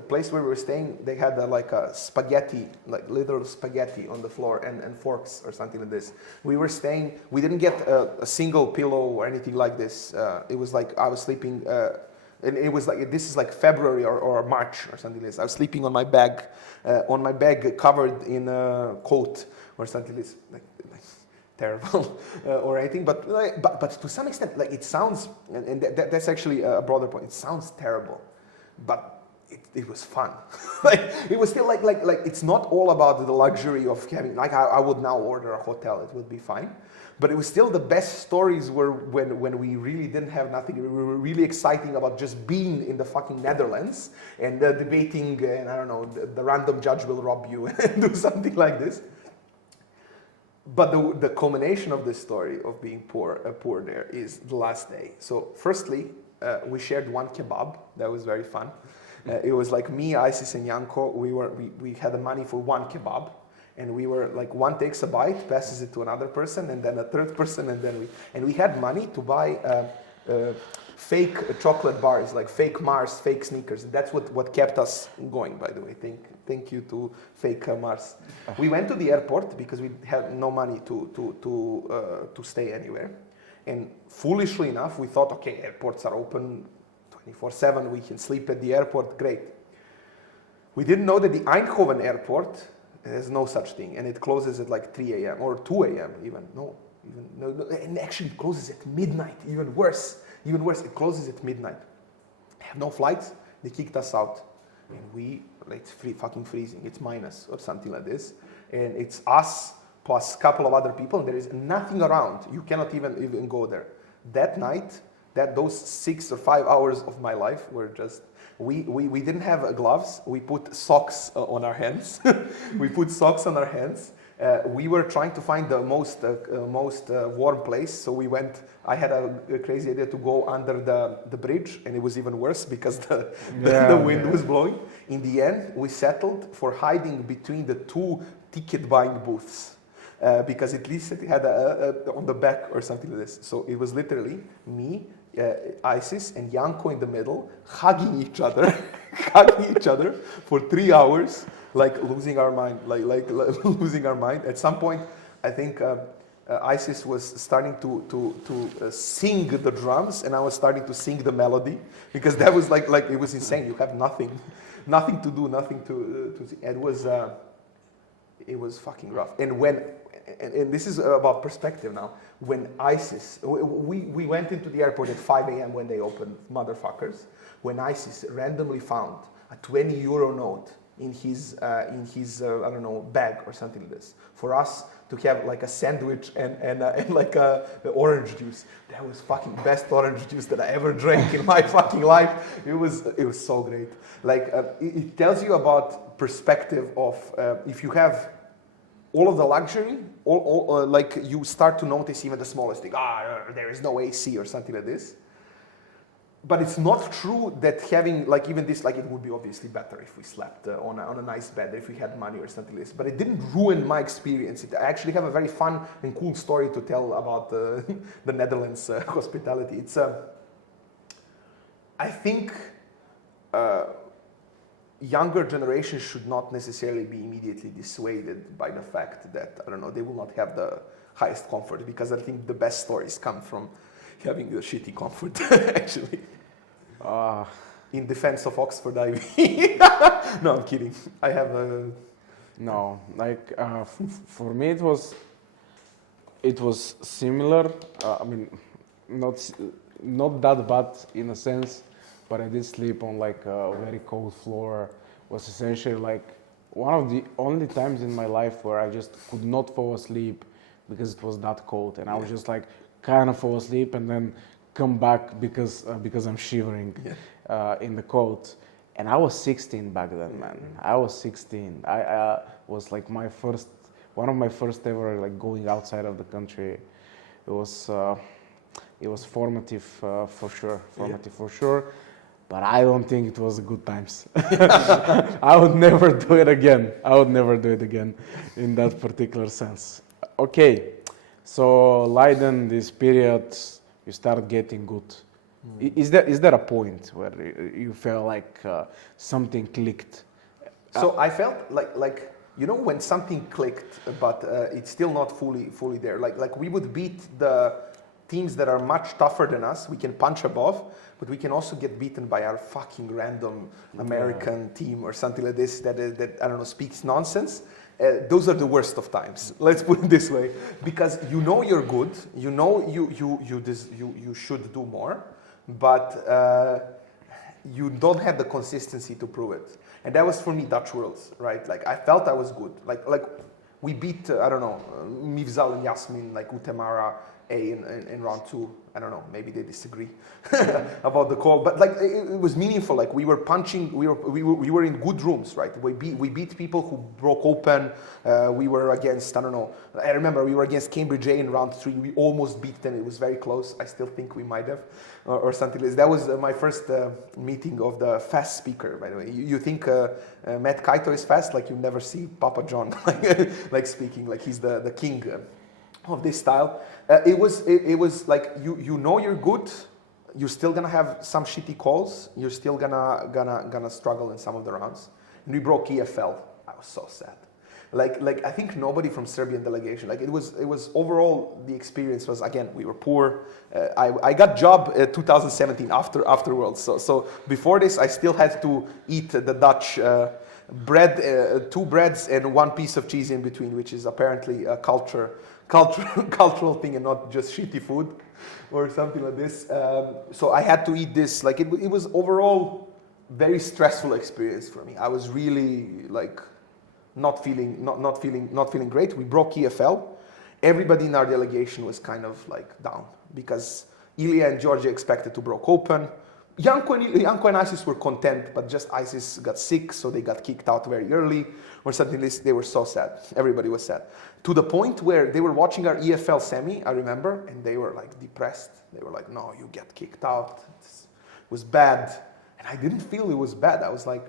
place where we were staying. They had like a spaghetti, like literal spaghetti on the floor and forks or something like this. We were staying. We didn't get a single pillow or anything like this. It was like I was sleeping. And it was like, this is like February or March or something like this. I was sleeping on my bag covered in a coat or something like this, like terrible or anything. But to some extent, like it sounds, and that's actually a broader point. It sounds terrible, but it was fun. Like it was still like it's not all about the luxury of having. Like I would now order a hotel; it would be fine. But it was still the best stories were when we really didn't have nothing. We were really exciting about just being in the fucking Netherlands and debating, and I don't know, the random judge will rob you and do something like this. But the culmination of this story of being poor there is the last day. So firstly, we shared one kebab. That was very fun. It was like me, Isis, and Janko. We had the money for one kebab. And we were like, one takes a bite, passes it to another person, and then a third person, and we had money to buy fake chocolate bars, like fake Mars, fake sneakers. That's what kept us going, by the way. Thank you to fake Mars. We went to the airport because we had no money to stay anywhere. And foolishly enough, we thought, okay, airports are open 24/7. We can sleep at the airport. Great. We didn't know that the Eindhoven airport. There's no such thing, and it closes at like 3 a.m. or 2 a.m. even. No, and actually it closes at midnight. Even worse, it closes at midnight. Have no flights. They kicked us out, and it's fucking freezing. It's minus or something like this, and it's us plus a couple of other people. And there is nothing around. You cannot even go there. That night, those 6 or 5 hours of my life were just. We didn't have gloves. We put socks on our hands. We were trying to find the most warm place. So we went. I had a crazy idea to go under the bridge, and it was even worse because the wind was blowing. In the end, we settled for hiding between the 2 ticket buying booths. Because at least it had on the back or something like this. So it was literally me, Isis, and Janko in the middle, hugging each other for 3 hours, like losing our mind, like losing our mind. At some point, I think Isis was starting to sing the drums, and I was starting to sing the melody because that was like it was insane. You have nothing to do, nothing to see. It was fucking rough. And this is about perspective now. When ISIS, we went into the airport at 5 a.m. when they opened, motherfuckers. When ISIS randomly found a 20 euro note in his I don't know, bag or something like this, for us to have like a sandwich and like the orange juice. That was fucking best orange juice that I ever drank in my fucking life. It was so great. Like it tells you about perspective of if you have all of the luxury, like you start to notice even the smallest thing. There is no AC or something like this. but it's not true that having like even this, like it would be obviously better if we slept on a nice bed, if we had money or something like this. But it didn't ruin my experience. I actually have a very fun and cool story to tell about the Netherlands hospitality. It's I think younger generations should not necessarily be immediately dissuaded by the fact that, I don't know, they will not have the highest comfort, because I think the best stories come from having the shitty comfort, actually. In defense of Oxford Ivy. No, I'm kidding. I have a... No, like for me it was similar. I mean, not that bad in a sense, but I did sleep on like a very cold floor. Was essentially like one of the only times in my life where I just could not fall asleep because it was that cold, and I was just like kind of fall asleep and then come back because I'm shivering in the cold. And I was 16 back then, man. I was 16. I was like one of my first ever like going outside of the country. It was formative for sure. For sure. But I don't think it was good times. I would never do it again. In that particular sense. Okay, so Leiden, this period, you start getting good. Is there a point where you felt like something clicked? So I felt like you know when something clicked, but it's still not fully there. Like we would beat the teams that are much tougher than us. We can punch above, but we can also get beaten by our fucking random American team or something like this that I don't know, speaks nonsense. Those are the worst of times. Let's put it this way, because you know you're good, you know you should do more, but you don't have the consistency to prove it. And that was for me Dutch Worlds, right? Like I felt I was good. Like we beat I don't know, Mivzal and Yasmin, like Utemara in round 2. I don't know, maybe they disagree about the call, but like it was meaningful. Like we were punching, we were in good rooms, right? We beat people who broke open. We were against, I don't know, I remember we were against Cambridge A in round 3. We almost beat them. It was very close. I still think we might have, or something like that. That was my first meeting of the fast speaker, by the way. You think Matt Kaito is fast? Like you never see Papa John like speaking, like he's the king of this style. It was like you know you're good. You're still gonna have some shitty calls. You're still gonna struggle in some of the rounds. And we broke EFL. I was so sad. Like I think nobody from Serbian delegation. Like it was overall the experience was, again, we were poor. I got job 2017 after Worlds. So before this I still had to eat the Dutch bread, 2 breads and 1 piece of cheese in between, which is apparently a cultural thing and not just shitty food or something like this. So I had to eat this. Like it was overall very stressful experience for me. I was really like not feeling great. We broke EFL. Everybody in our delegation was kind of like down because Ilya and Georgia expected to broke open. Janko and Isis were content, but just Isis got sick, so they got kicked out very early or something like this. They were so sad. Everybody was sad. To the point where they were watching our EFL semi, I remember, and they were like depressed. They were like, no, you get kicked out. It was bad. And I didn't feel it was bad. I was like,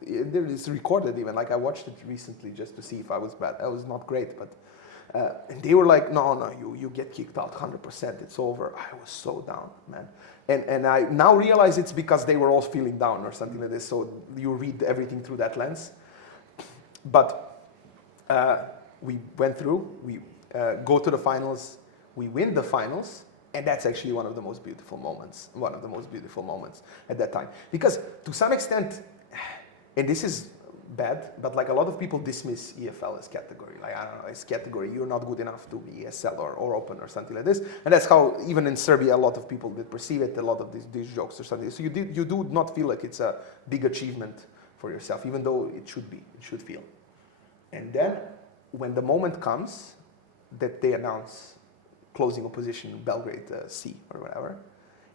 it's recorded even. Like I watched it recently just to see if I was bad. I was not great, but and they were like, no, you get kicked out 100%. It's over. I was so down, man. And I now realize it's because they were all feeling down or something like this. So you read everything through that lens. But we went through. We go to the finals. We win the finals. And that's actually one of the most beautiful moments. One of the most beautiful moments at that time. Because to some extent, and this is bad, but like a lot of people dismiss EFL as category. Like, I don't know, it's category. You're not good enough to be ESL or open or something like this. And that's how, even in Serbia, a lot of people did perceive it, a lot of these jokes or something. So you do not feel like it's a big achievement for yourself, even though it should be, it should feel. And then when the moment comes that they announce closing opposition Belgrade C or whatever,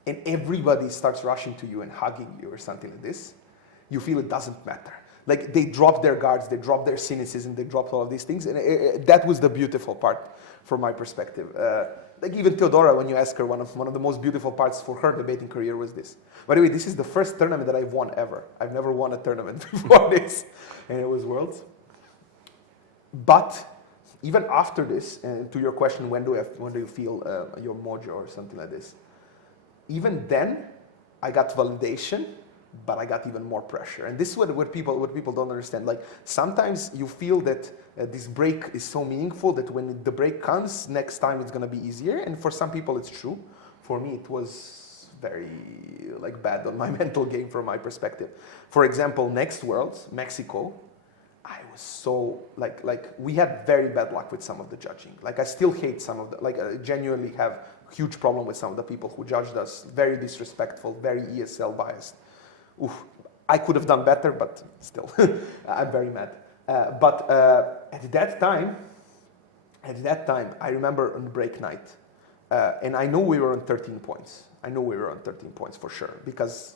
and everybody starts rushing to you and hugging you or something like this, you feel it doesn't matter. Like they drop their guards, they drop their cynicism, they drop all of these things, and that was the beautiful part from my perspective. like even Theodora, when you ask her, one of the most beautiful parts for her debating career was this. By the way, this is the first tournament that I've won ever. I've never won a tournament before this, and it was Worlds. But even after this, and to your question, when do you feel your mojo or something like this? Even then, I got validation, but I got even more pressure. And this is what people don't understand. Like sometimes you feel that this break is so meaningful that when the break comes, next time it's gonna be easier. And for some people it's true. For me, it was very like bad on my mental game from my perspective. For example, next Worlds, Mexico, I was so like we had very bad luck with some of the judging. Like I still hate some of the, like I genuinely have huge problem with some of the people who judged us. Very disrespectful, very ESL biased. Oof, I could have done better, but still, I'm very mad. But at that time, I remember on break night, and I know we were on 13 points. I know we were on 13 points for sure because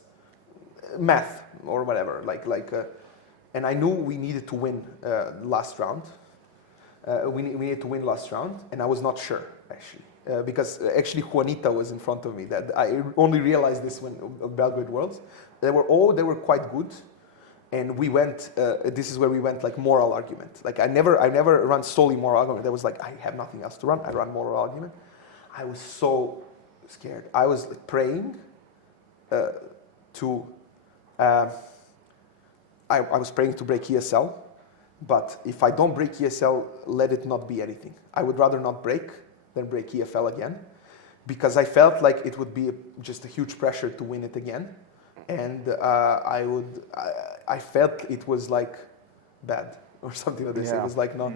math or whatever. And I knew we needed to win last round. We needed to win last round, and I was not sure actually. Because actually Juanita was in front of me. That I only realized this when Belgrade Worlds. They were quite good, and we went. This is where we went like moral argument. Like I never run solely moral argument. There was like I have nothing else to run. I run moral argument. I was so scared. I was like, praying to. I was praying to break ESL, but if I don't break ESL, let it not be anything. I would rather not break than break EFL again, because I felt like it would be just a huge pressure to win it again, and I felt it was like bad or something like this. Yeah. It was like not.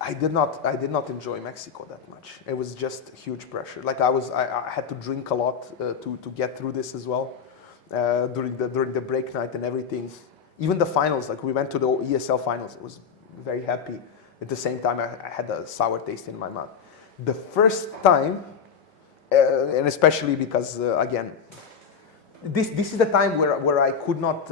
I did not enjoy Mexico that much. It was just huge pressure. Like I had to drink a lot to get through this as well during the break night and everything. Even the finals, like we went to the ESL finals. It was very happy. At the same time, I had a sour taste in my mouth. The first time, and especially because again, this is the time where I could not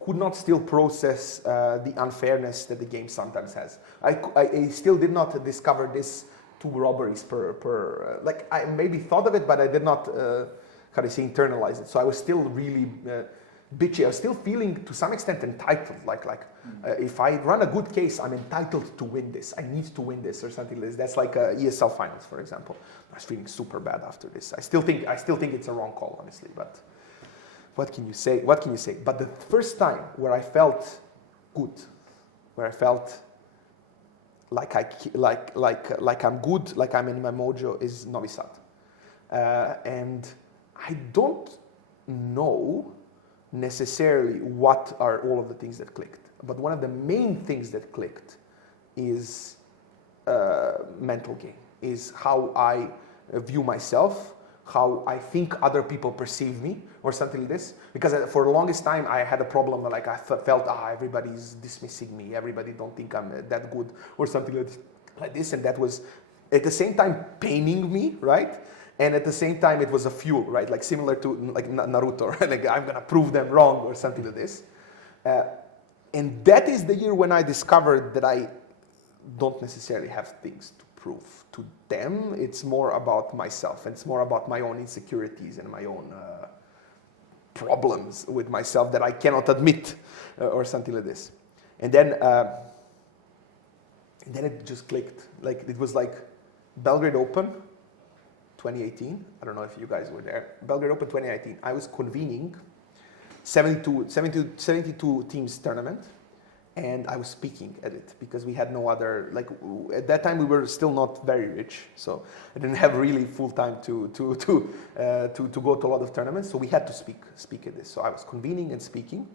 could not still process the unfairness that the game sometimes has. I still did not discover this 2 robberies per like I maybe thought of it, but I did not how do you say internalize it. So I was still really bitchy. I was still feeling to some extent entitled. If I run a good case, I'm entitled to win this. I need to win this or something like this. That's like ESL finals, for example. I was feeling super bad after this. I still think it's a wrong call, honestly. But what can you say? What can you say? But the first time where I felt good, where I felt like I'm good, like I'm in my mojo, is Novi Sad, and I don't know necessarily what are all of the things that clicked, but one of the main things that clicked is mental game, is how I view myself, how I think other people perceive me, or something like this. Because for the longest time I had a problem, like I felt everybody's dismissing me, everybody don't think I'm that good, or something like this, and that was at the same time paining me, right? And at the same time, it was a fuel, right? Like similar to like Naruto, right? Like I'm gonna prove them wrong or something like this. And that is the year when I discovered that I don't necessarily have things to prove to them. It's more about myself, and it's more about my own insecurities and my own problems with myself that I cannot admit, or something like this. And then it just clicked. Like it was like Belgrade Open 2018. I don't know if you guys were there. Belgrade Open 2018. I was convening 72 teams tournament, and I was speaking at it because we had no other, like at that time we were still not very rich, so I didn't have really full time to go to a lot of tournaments. So we had to speak at this. So I was convening and speaking,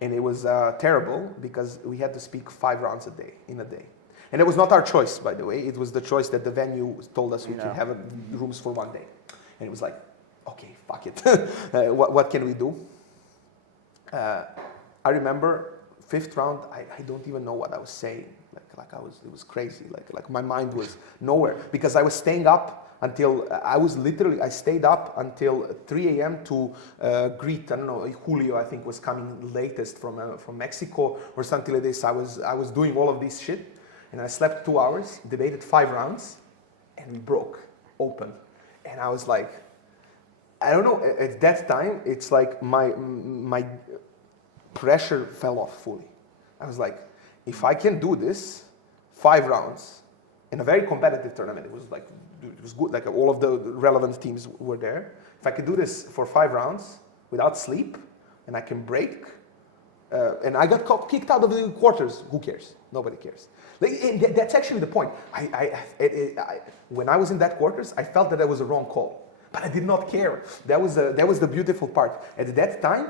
and it was terrible because we had to speak 5 rounds in a day. And it was not our choice, by the way. It was the choice that the venue told us we can have rooms for 1 day. And it was like, okay, fuck it. What can we do? I remember 5th round, I don't even know what I was saying. It was crazy. Like my mind was nowhere, because I was staying up until, I stayed up until 3 a.m. to greet, I don't know, Julio, I think, was coming latest from Mexico or something like this. I was doing all of this shit. And I slept 2 hours, debated 5 rounds, and we broke open. And I was like, I don't know, at that time, it's like my pressure fell off fully. I was like, if I can do this 5 rounds in a very competitive tournament, it was good, like all of the relevant teams were there. If I could do this for 5 rounds without sleep, and I can break, and I got kicked out of the quarters, who cares? Nobody cares. Like, that's actually the point. When I was in that quarters, I felt that was a wrong call, but I did not care. That was the beautiful part. At that time,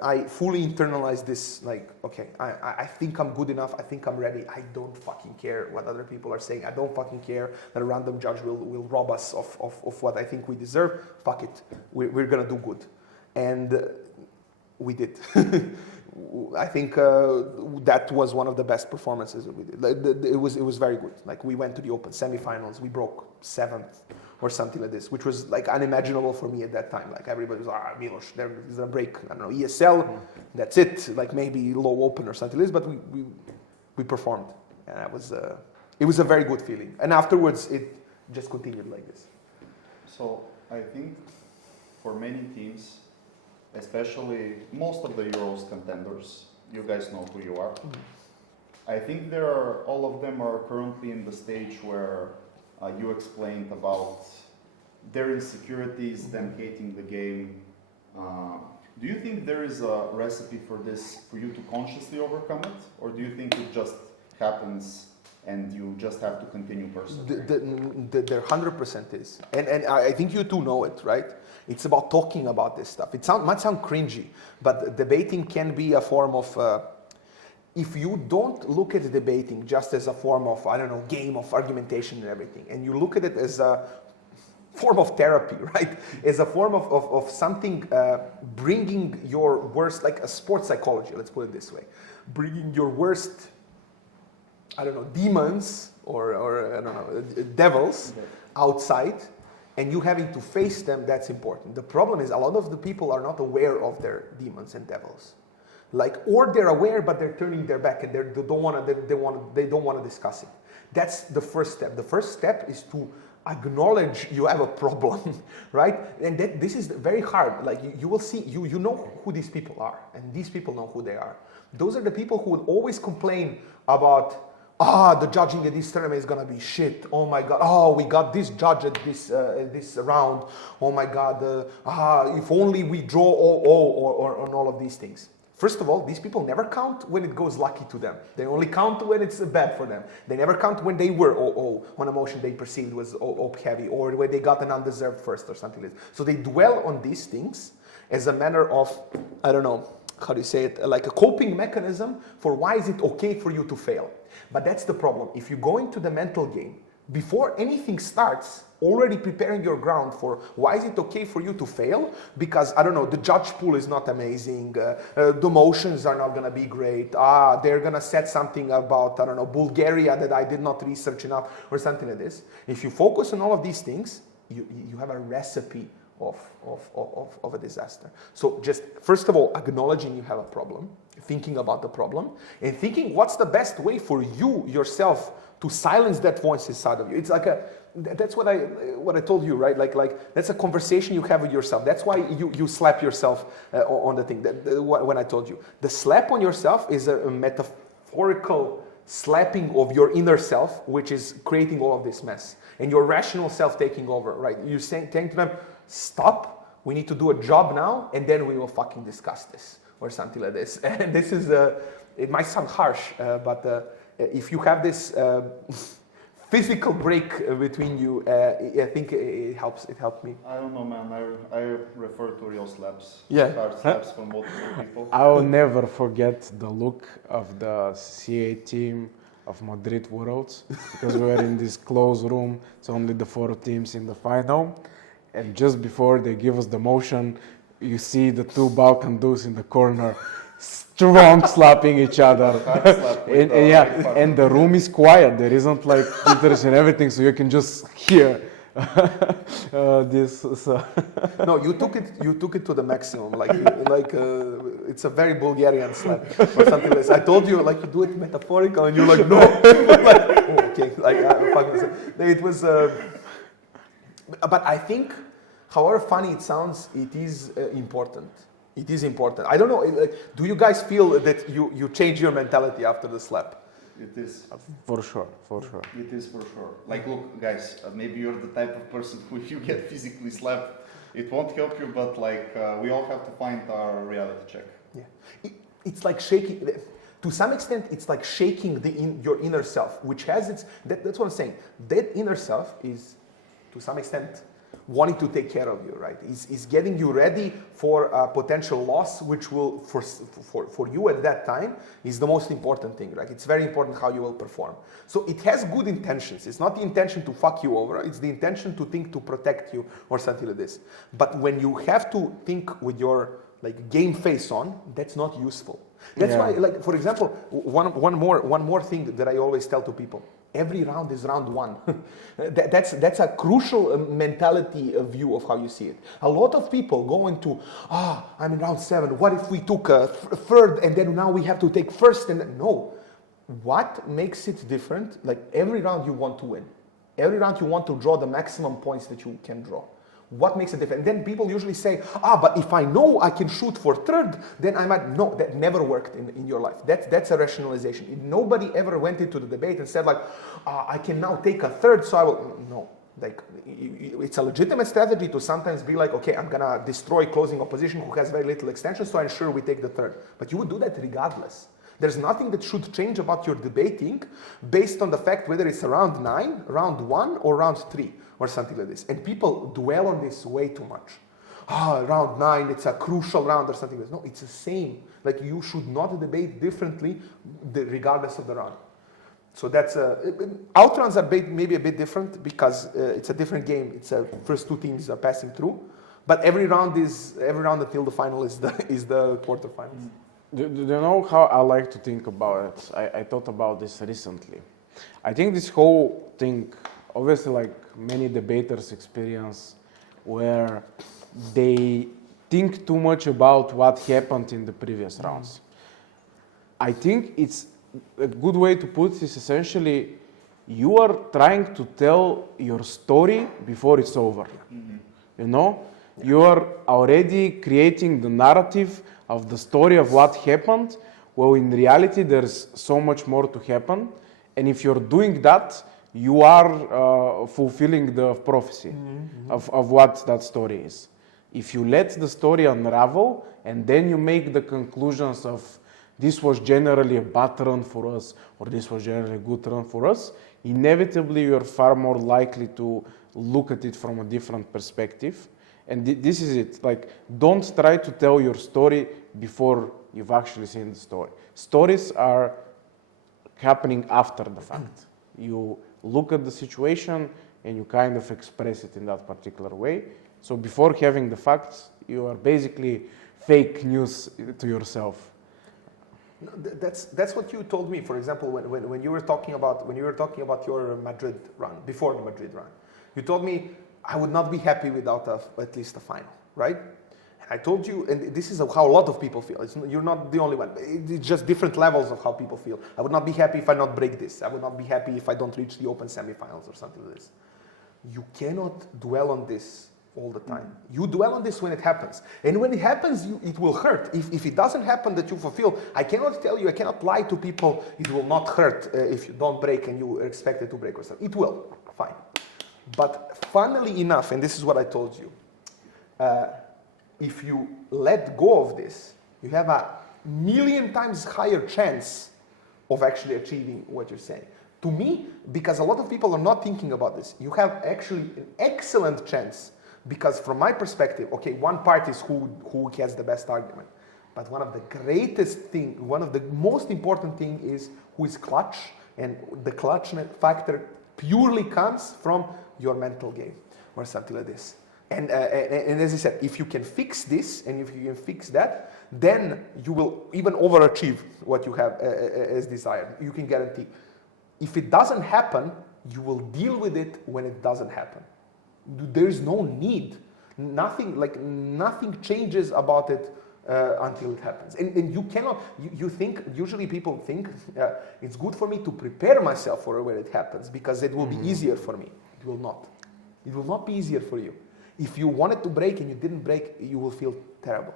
I fully internalized this, like, okay, I think I'm good enough, I think I'm ready, I don't fucking care what other people are saying, I don't fucking care that a random judge will rob us of what I think we deserve, fuck it, we're gonna do good. And we did. I think that was one of the best performances that we did. It was very good. Like, we went to the Open semifinals, we broke 7th or something like this, which was like unimaginable for me at that time. Like, everybody was, Milos, there's a break, I don't know, ESL, that's it, like maybe low Open or something like this, but we performed. And it was a very good feeling. And afterwards, it just continued like this. So I think for many teams, especially most of the Euros contenders, you guys know who you are. I think all of them are currently in the stage where you explained about their insecurities, them hating the game. Do you think there is a recipe for this, for you to consciously overcome it? Or do you think it just happens and you just have to continue persevering? There 100% is. And I think you two know it, right? It's about talking about this stuff. It might sound cringy, but debating can be a form of... if you don't look at debating just as a form of, I don't know, game of argumentation and everything, and you look at it as a form of therapy, right? As a form of something bringing your worst, like a sports psychology, let's put it this way, bringing your worst, I don't know, demons or I don't know, devils outside, and you having to face them, that's important. The problem is a lot of the people are not aware of their demons and devils. Like, or they're aware, but they're turning their back and they don't want to discuss it. That's the first step. The first step is to acknowledge you have a problem, right? And this is very hard. Like, you will see, you know who these people are, and these people know who they are. Those are the people who will always complain about, the judging at this tournament is gonna be shit. Oh my God. Oh, we got this judge at this round. Oh my God. If only we draw or on all of these things. First of all, these people never count when it goes lucky to them. They only count when it's bad for them. They never count when they were 0-0, when a motion they perceived was 0-0 heavy, or when they got an undeserved first or something like that. So they dwell on these things as a manner of, I don't know, how do you say it, like a coping mechanism for why is it okay for you to fail. But that's the problem. If you go into the mental game, before anything starts, already preparing your ground for why is it okay for you to fail? Because, I don't know, the judge pool is not amazing, the motions are not gonna be great, they're gonna set something about, I don't know, Bulgaria that I did not research enough, or something like this. If you focus on all of these things, you have a recipe of a disaster. So just, first of all, acknowledging you have a problem, thinking about the problem, and thinking what's the best way for you, yourself, to silence that voice inside of you. It's like that's what I told you, right? Like that's a conversation you have with yourself. That's why you slap yourself on the thing. When I told you, the slap on yourself is a metaphorical slapping of your inner self, which is creating all of this mess, and your rational self taking over, right? You're saying to them, stop. We need to do a job now, and then we will fucking discuss this or something like this. And this is it might sound harsh, but if you have this physical break between you, I think it helps. It helped me. I don't know, man. I refer to real slaps. Yeah. Hard slaps from multiple people. I will never forget the look of the CA team of Madrid Worlds, because we were in this closed room. It's only the 4 teams in the final, and just before they give us the motion, you see the 2 Balkan dudes in the corner, strong slapping each other. And the room is quiet. There isn't like jitters and everything, so you can just hear this. So. No, you took it to the maximum. it's a very Bulgarian slap or something like this. I told you, like, you do it metaphorical, and you're like, no. Like, oh, okay, like, it was, but I think, however funny it sounds, it is important. It is important. I don't know, do you guys feel that you change your mentality after the slap? It is. For sure, for sure. It is for sure. Like, look, guys, maybe you're the type of person who, if you get physically slapped, it won't help you, but like, we all have to find our reality check. Yeah. It's like shaking, to some extent, it's like shaking your inner self, which has its, that's what I'm saying. That inner self is, to some extent, wanting to take care of you, right? Is getting you ready for a potential loss, which will, for you at that time, is the most important thing, right? It's very important how you will perform. So it has good intentions. It's not the intention to fuck you over. It's the intention to think to protect you or something like this. But when you have to think with your like game face on, that's not useful. That's why, like, for example, one more thing that I always tell to people. Every round is round one. That's a crucial mentality view of how you see it. A lot of people go into, I'm in round 7. What if we took a third and then now we have to take first? And no. What makes it different? Like, every round you want to win. Every round you want to draw the maximum points that you can draw. What makes it different? And then people usually say, but if I know I can shoot for third, then I might. No, that never worked in your life. That's a rationalization. Nobody ever went into the debate and said like, I can now take a third, so I will. No, like, it's a legitimate strategy to sometimes be like, okay, I'm gonna destroy closing opposition who has very little extension, so I ensure we take the third. But you would do that regardless. There's nothing that should change about your debating based on the fact whether it's round 9, round 1, or round 3. Or something like this. And people dwell on this way too much. Round 9, it's a crucial round or something like this. No, it's the same. Like, you should not debate differently regardless of the round. So that's, outrounds are maybe a bit different because it's a different game. It's first two teams are passing through. But every round until the final is the quarterfinals. Do you know how I like to think about it? I thought about this recently. I think this whole thing, obviously, like many debaters experience, where they think too much about what happened in the previous rounds. I think it's a good way to put it is essentially you are trying to tell your story before it's over. You know, you are already creating the narrative of the story of what happened. Well, in reality, there's so much more to happen, and if you're doing that, you are fulfilling the prophecy of what that story is. If you let the story unravel and then you make the conclusions of this was generally a bad run for us or this was generally a good run for us, inevitably you're far more likely to look at it from a different perspective. And this is it. Like, don't try to tell your story before you've actually seen the story. Stories are happening after the fact. You look at the situation and you kind of express it in that particular way. So before having the facts, you are basically fake news to yourself. That's what you told me. For example, when you were talking about your Madrid run, before the Madrid run, you told me I would not be happy without at least a final, right? I told you, and this is how a lot of people feel. You're not the only one. It's just different levels of how people feel. I would not be happy if I not break this. I would not be happy if I don't reach the open semifinals or something like this. You cannot dwell on this all the time. You dwell on this when it happens. And when it happens, it will hurt. If it doesn't happen that you fulfill, I cannot tell you, I cannot lie to people, it will not hurt if you don't break and you expect it to break or something. It will, fine. But funnily enough, and this is what I told you, if you let go of this, you have a million times higher chance of actually achieving what you're saying. To me, because a lot of people are not thinking about this, you have actually an excellent chance, because from my perspective, okay, one part is who has the best argument, but one of the greatest thing, one of the most important thing is who is clutch, and the clutch factor purely comes from your mental game or something like this. And as I said, if you can fix this and if you can fix that, then you will even overachieve what you have as desired. You can guarantee. If it doesn't happen, you will deal with it when it doesn't happen. There is no need. Nothing changes about it until it happens. And you cannot, you think, usually people think it's good for me to prepare myself for when it happens because it will be easier for me. It will not. It will not be easier for you. If you wanted to break and you didn't break, you will feel terrible.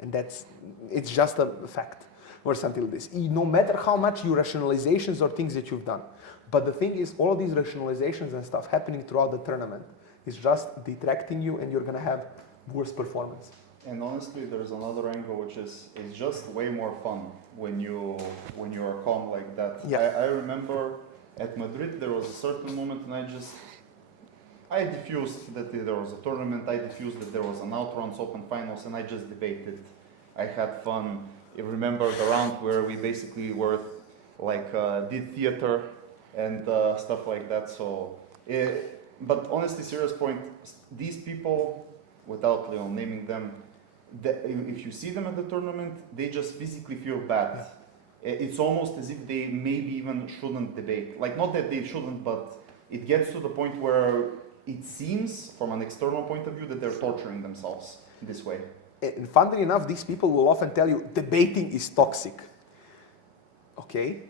And it's just a fact or something like this. No matter how much your rationalizations or things that you've done. But the thing is, all of these rationalizations and stuff happening throughout the tournament is just detracting you and you're going to have worse performance. And honestly, there's another angle which is it's just way more fun when you are calm like that. Yeah. I remember at Madrid there was a certain moment and I diffused that there was a tournament, I diffused that there was an Outrun's Open Finals, and I just debated. I had fun. I remember the round where we basically were did theater and stuff like that. So, but honestly, serious point, these people, without naming them, if you see them at the tournament, they just physically feel bad. It's almost as if they maybe even shouldn't debate. Like, not that they shouldn't, but it gets to the point where it seems, from an external point of view, that they're torturing themselves this way. And funnily enough, these people will often tell you debating is toxic. Okay?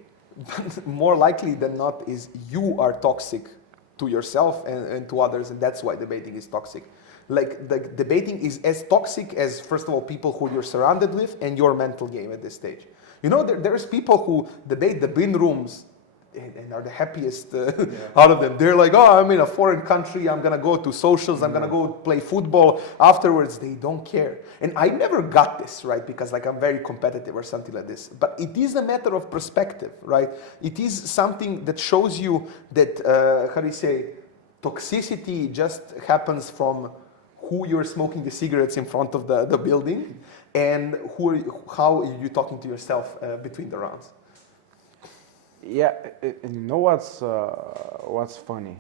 But more likely than not is you are toxic to yourself and to others, and that's why debating is toxic. Like, the debating is as toxic as, first of all, people who you're surrounded with and your mental game at this stage. You know, there's people who debate the bin rooms and are the happiest out of them. They're like, oh, I'm in a foreign country, I'm gonna go to socials, I'm gonna go play football. Afterwards, they don't care. And I never got this, right? Because I'm very competitive or something like this. But it is a matter of perspective, right? It is something that shows you that, toxicity just happens from who you're smoking the cigarettes in front of the building and how you're talking to yourself between the rounds. Yeah, and you know what's funny?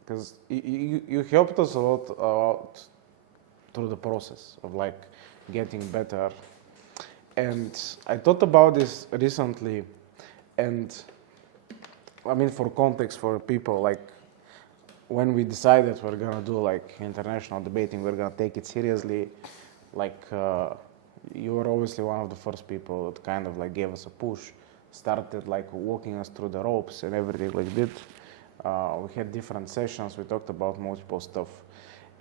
Because you helped us a lot through the process of getting better. And I thought about this recently, and I mean, for context for people, when we decided we're gonna do international debating, we're gonna take it seriously, you were obviously one of the first people that kind of gave us a push, started walking us through the ropes and everything like that. We had different sessions, we talked about multiple stuff.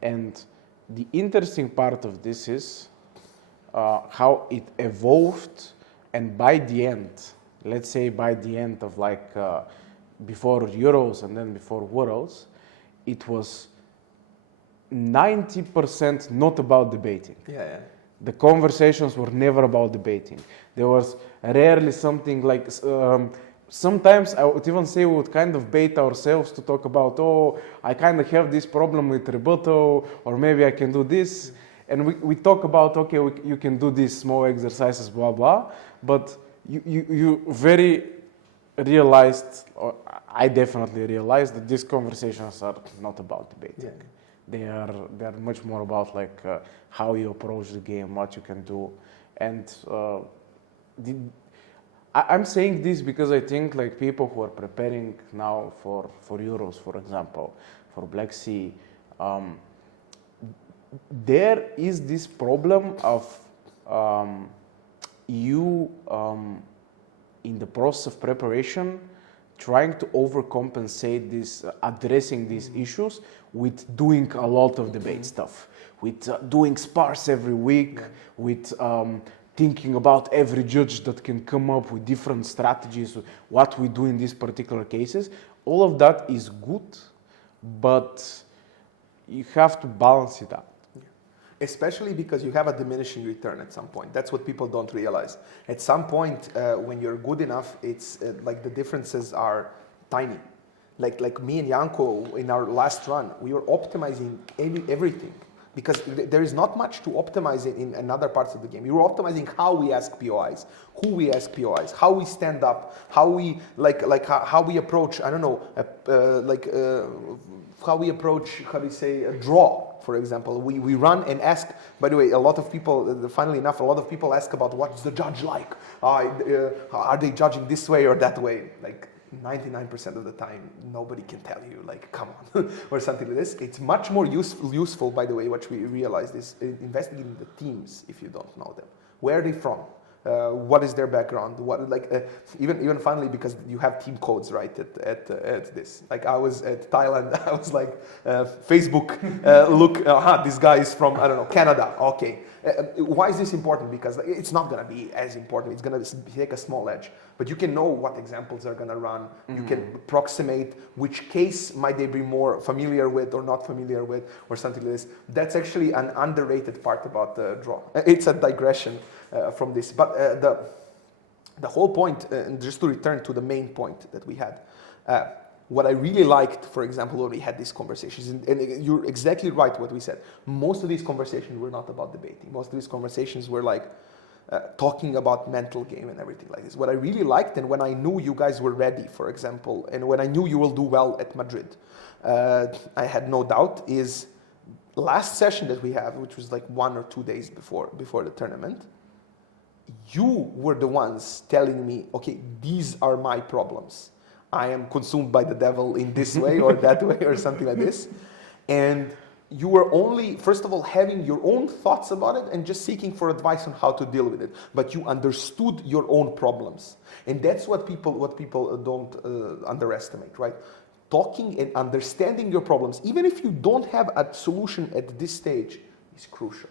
And the interesting part of this is how it evolved, and by the end, let's say by the end of before Euros and then before Worlds, it was 90% not about debating. Yeah. The conversations were never about debating. There was rarely something sometimes I would even say we would kind of bait ourselves to talk about, oh, I kind of have this problem with rebuttal, or maybe I can do this. And we talk about, okay, you can do these small exercises, blah, blah. But you very realized, or I definitely realized, that these conversations are not about debating. Yeah. They are much more about how you approach the game, what you can do. And I'm saying this because I think people who are preparing now for Euros, for example, for Black Sea, there is this problem of you in the process of preparation trying to overcompensate this, addressing these issues with doing a lot of debate stuff, with doing spars every week, with thinking about every judge that can come up with different strategies, what we do in these particular cases. All of that is good, but you have to balance it out. Especially because you have a diminishing return at some point. That's what people don't realize. At some point, when you're good enough, it's the differences are tiny. Like me and Janko in our last run, we were optimizing everything because there is not much to optimize in another parts of the game. We were optimizing how we ask POIs, who we ask POIs, how we stand up, how we how we approach. I don't know, how we approach. How do you say a draw? For example, we run and ask. By the way, a lot of people, funnily enough, a lot of people ask about what's the judge like. Are they judging this way or that way? 99% of the time, nobody can tell you, like, come on, or something like this. It's much more useful, by the way, what we realized is investigating the teams if you don't know them. Where are they from? What is their background? What, like, even finally, because you have team codes, right? At this, like, I was at Thailand. I was like, Facebook. Look, this guy is from, I don't know, Canada. Okay. Why is this important? Because it's not gonna be as important. It's gonna take a small edge, but you can know what examples are gonna run. You can approximate which case might they be more familiar with or not familiar with, or something like this. That's actually an underrated part about the draw. It's a digression from this, but the whole point, and just to return to the main point that we had, what I really liked, for example, when we had these conversations, and you're exactly right what we said, most of these conversations were not about debating. Most of these conversations were like talking about mental game and everything like this. What I really liked, and when I knew you guys were ready, for example, and when I knew you will do well at Madrid, I had no doubt, is last session that we have, which was like 1 or 2 days before the tournament, you were the ones telling me, okay, these are my problems. I am consumed by the devil in this way or that way or something like this. And you were only, first of all, having your own thoughts about it and just seeking for advice on how to deal with it. But you understood your own problems. And that's what people don't underestimate, right? Talking and understanding your problems, even if you don't have a solution at this stage, is crucial.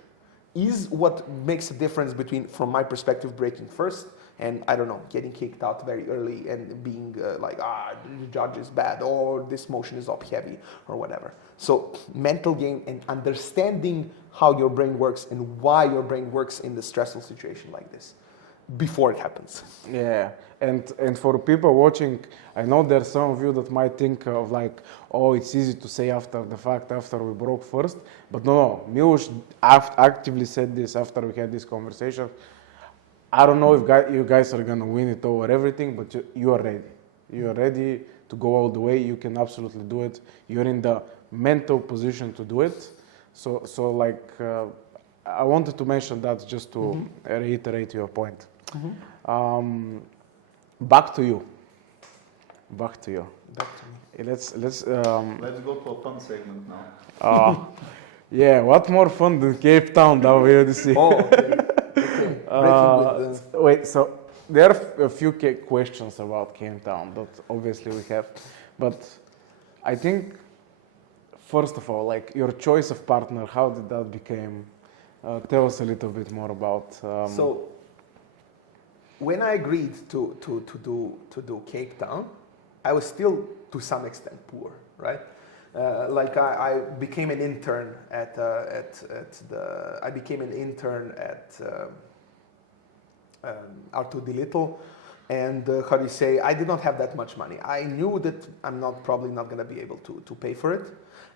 Is what makes a difference between, from my perspective, breaking first and, I don't know, getting kicked out very early and being like, the judge is bad, or this motion is up heavy, or whatever. So mental game and understanding how your brain works and why your brain works in the stressful situation like this before it happens. Yeah, and for people watching, I know there's some of you that might think of like, oh, it's easy to say after the fact, after we broke first, but no, Milos actively said this after we had this conversation. I don't know if you guys are gonna win it over everything, but you are ready. You are ready to go all the way. You can absolutely do it. You're in the mental position to do it. So like, I wanted to mention that just to reiterate your point. Back to you. Back to me. Let's go to a fun segment now. Yeah, what more fun than Cape Town that we already see? Oh, okay. Wait, so there are a few questions about Cape Town that obviously we have, but I think first of all, like your choice of partner, how did that become? Tell us a little bit more about. So, when I agreed to do Cape Town, I was still to some extent poor, right? Like I became an intern at Arthur D. Little, and how do you say? I did not have that much money. I knew that I'm probably not going to be able to pay for it,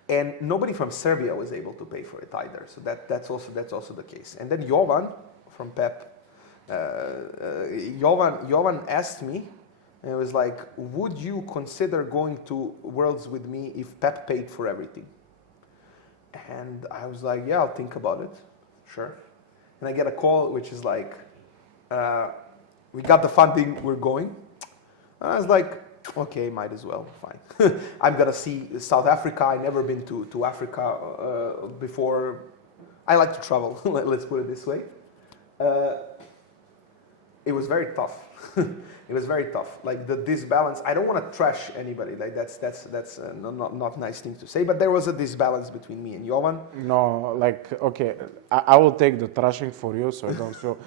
and nobody from Serbia was able to pay for it either. So that's also the case. And then Jovan from PEP, Jovan asked me, and it was like, would you consider going to Worlds with me if PEP paid for everything? And I was like, yeah, I'll think about it, sure. And I get a call which is like, we got the funding, we're going. And I was like, okay, might as well, fine. I'm gonna see South Africa. I've never been to Africa before. I like to travel, let's put it this way. It was very tough. It was very tough. Like the disbalance. I don't want to trash anybody. Like that's not nice thing to say. But there was a disbalance between me and Jovan. No, like okay, I will take the trashing for you, so I don't feel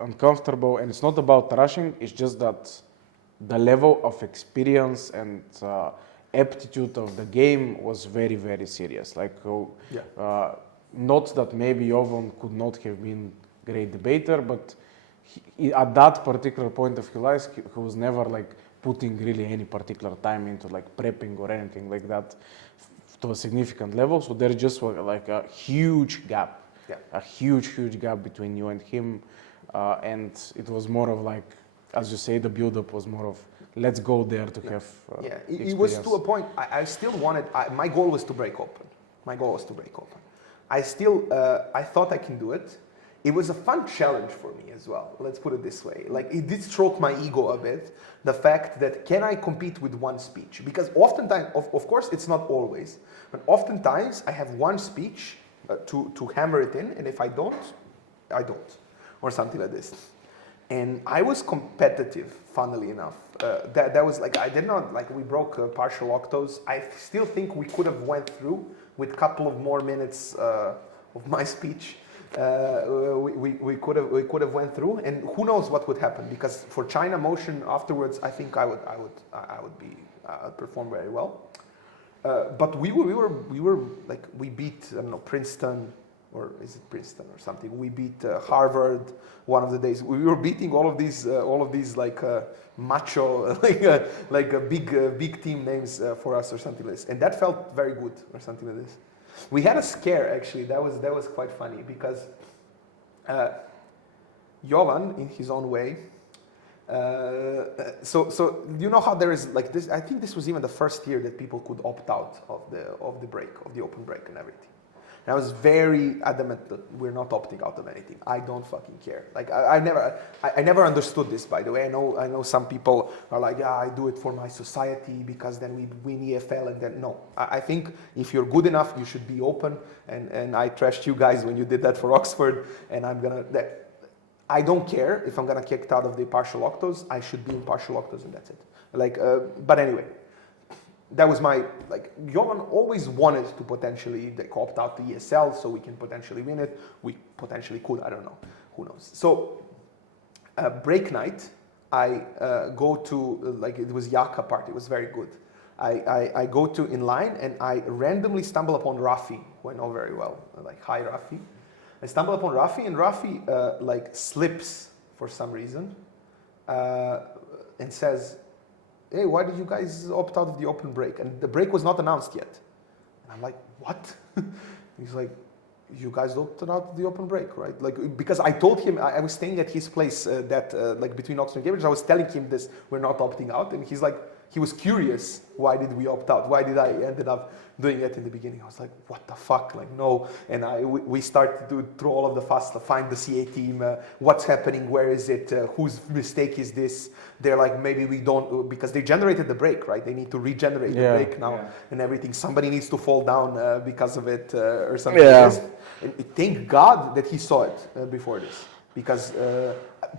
uncomfortable. And it's not about trashing. It's just that the level of experience and aptitude of the game was very, very serious. Like, not that maybe Jovan could not have been a great debater, but at that particular point of his life, he was never like putting really any particular time into like prepping or anything like that to a significant level. So there just was like a huge gap, a huge gap between you and him. And it was more of like, as you say, the build-up was more of, let's go there to have it was to a point, I still wanted, my goal was to break open. I thought I can do it. it was a fun challenge for me as well. Let's put it this way. Like, it did stroke my ego a bit. The fact that can I compete with one speech? Because oftentimes, of course, it's not always, but oftentimes I have one speech to hammer it in, and if I don't, I don't, or something like this. And I was competitive, funnily enough. That was like, I did not, like, we broke partial octos. I still think we could have went through with a couple of more minutes of my speech. We could have went through, and who knows what would happen, because for China motion afterwards, I think I would perform very well. But we were like, we beat, I don't know, Princeton, or is it Princeton or something? We beat Harvard one of the days. We were beating all of these like macho, like big team names for us or something like this, and that felt very good or something like this. We had a scare actually. That was quite funny because Jovan, in his own way. So you know how there is like this. I think this was even the first year that people could opt out of the break, of the open break and everything. And I was very adamant that we're not opting out of anything. I don't fucking care. Like I never understood this, by the way. I know some people are like, yeah, I do it for my society because then we win EFL, and then no. I think if you're good enough, you should be open. And I trashed you guys when you did that for Oxford, and I don't care if I'm gonna get kicked out of the partial octos. I should be in partial octos, and that's it. Like, but anyway. That was my, like, Jovan always wanted to potentially opt out the ESL so we can potentially win it. We potentially could, I don't know, who knows. So, break night, I go to, like, it was Yaka party, it was very good. I go to in line and I randomly stumble upon Rafi, who I know very well, like, hi Rafi. I stumble upon Rafi, and Rafi, like, slips for some reason and says, hey, why did you guys opt out of the open break? And the break was not announced yet. And I'm like, what? He's like, you guys opted out of the open break, right? Like, because I told him, I was staying at his place like between Oxford and Cambridge, I was telling him this, we're not opting out. And he's like, he was curious, why did we opt out? Why did I ended up doing it in the beginning? I was like, what the fuck? Like, no. And we started to do through all of the fuss to find the CA team, what's happening, where is it, whose mistake is this? They're like, maybe we don't, because they generated the break, right? They need to regenerate the break now and everything. Somebody needs to fall down because of it or something like this. And thank God that he saw it before this. Because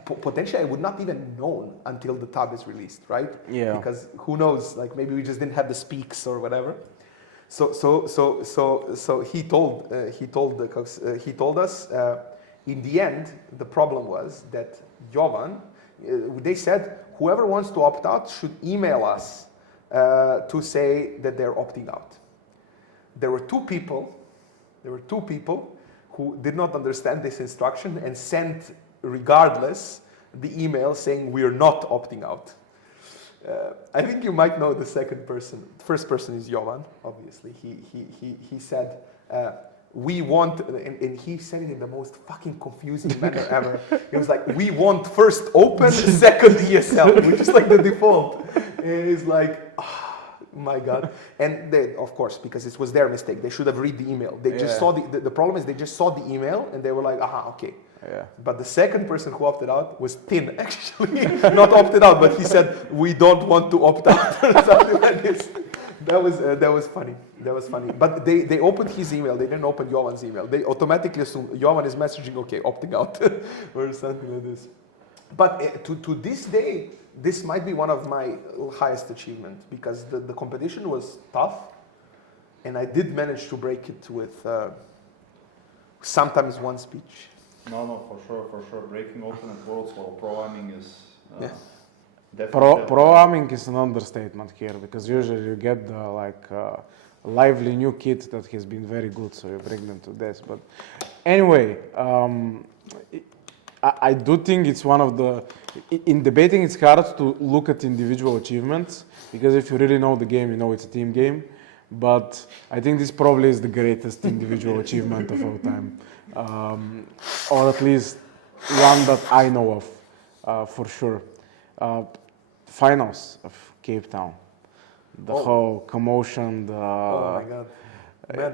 potentially I would not even known until the tab is released, right? Yeah. Because who knows? Like, maybe we just didn't have the speaks or whatever. So he told us. In the end, the problem was that Jovan. They said whoever wants to opt out should email us to say that they're opting out. There were two people who did not understand this instruction and sent, regardless, the email saying we are not opting out. I think you might know the second person. The first person is Jovan, obviously. He said, we want, and he said it in the most fucking confusing manner ever. He was like, we want first open, second ESL, which is like the default. And it's like, my God. And they, of course, because it was their mistake, they should have read the email. They just saw the problem is they just saw the email and they were like, okay. Yeah. But the second person who opted out was Tin, actually. Not opted out, but he said, we don't want to opt out or something like this. That was funny. That was funny. But they opened his email. They didn't open Jovan's email. They automatically assumed Jovan is messaging, okay, opting out or something like this. But to this day, this might be one of my highest achievements because the competition was tough, and I did manage to break it with sometimes one speech. No, for sure. Breaking open at Worlds while pro-amming is definitely... Pro-amming is an understatement here, because usually you get the lively new kid that has been very good, so you bring them to this. But anyway, I do think it's one of the... In debating, it's hard to look at individual achievements, because if you really know the game, you know it's a team game. But I think this probably is the greatest individual achievement of all time. Or at least one that I know of, for sure. Finals of Cape Town. The whole commotion, oh my God.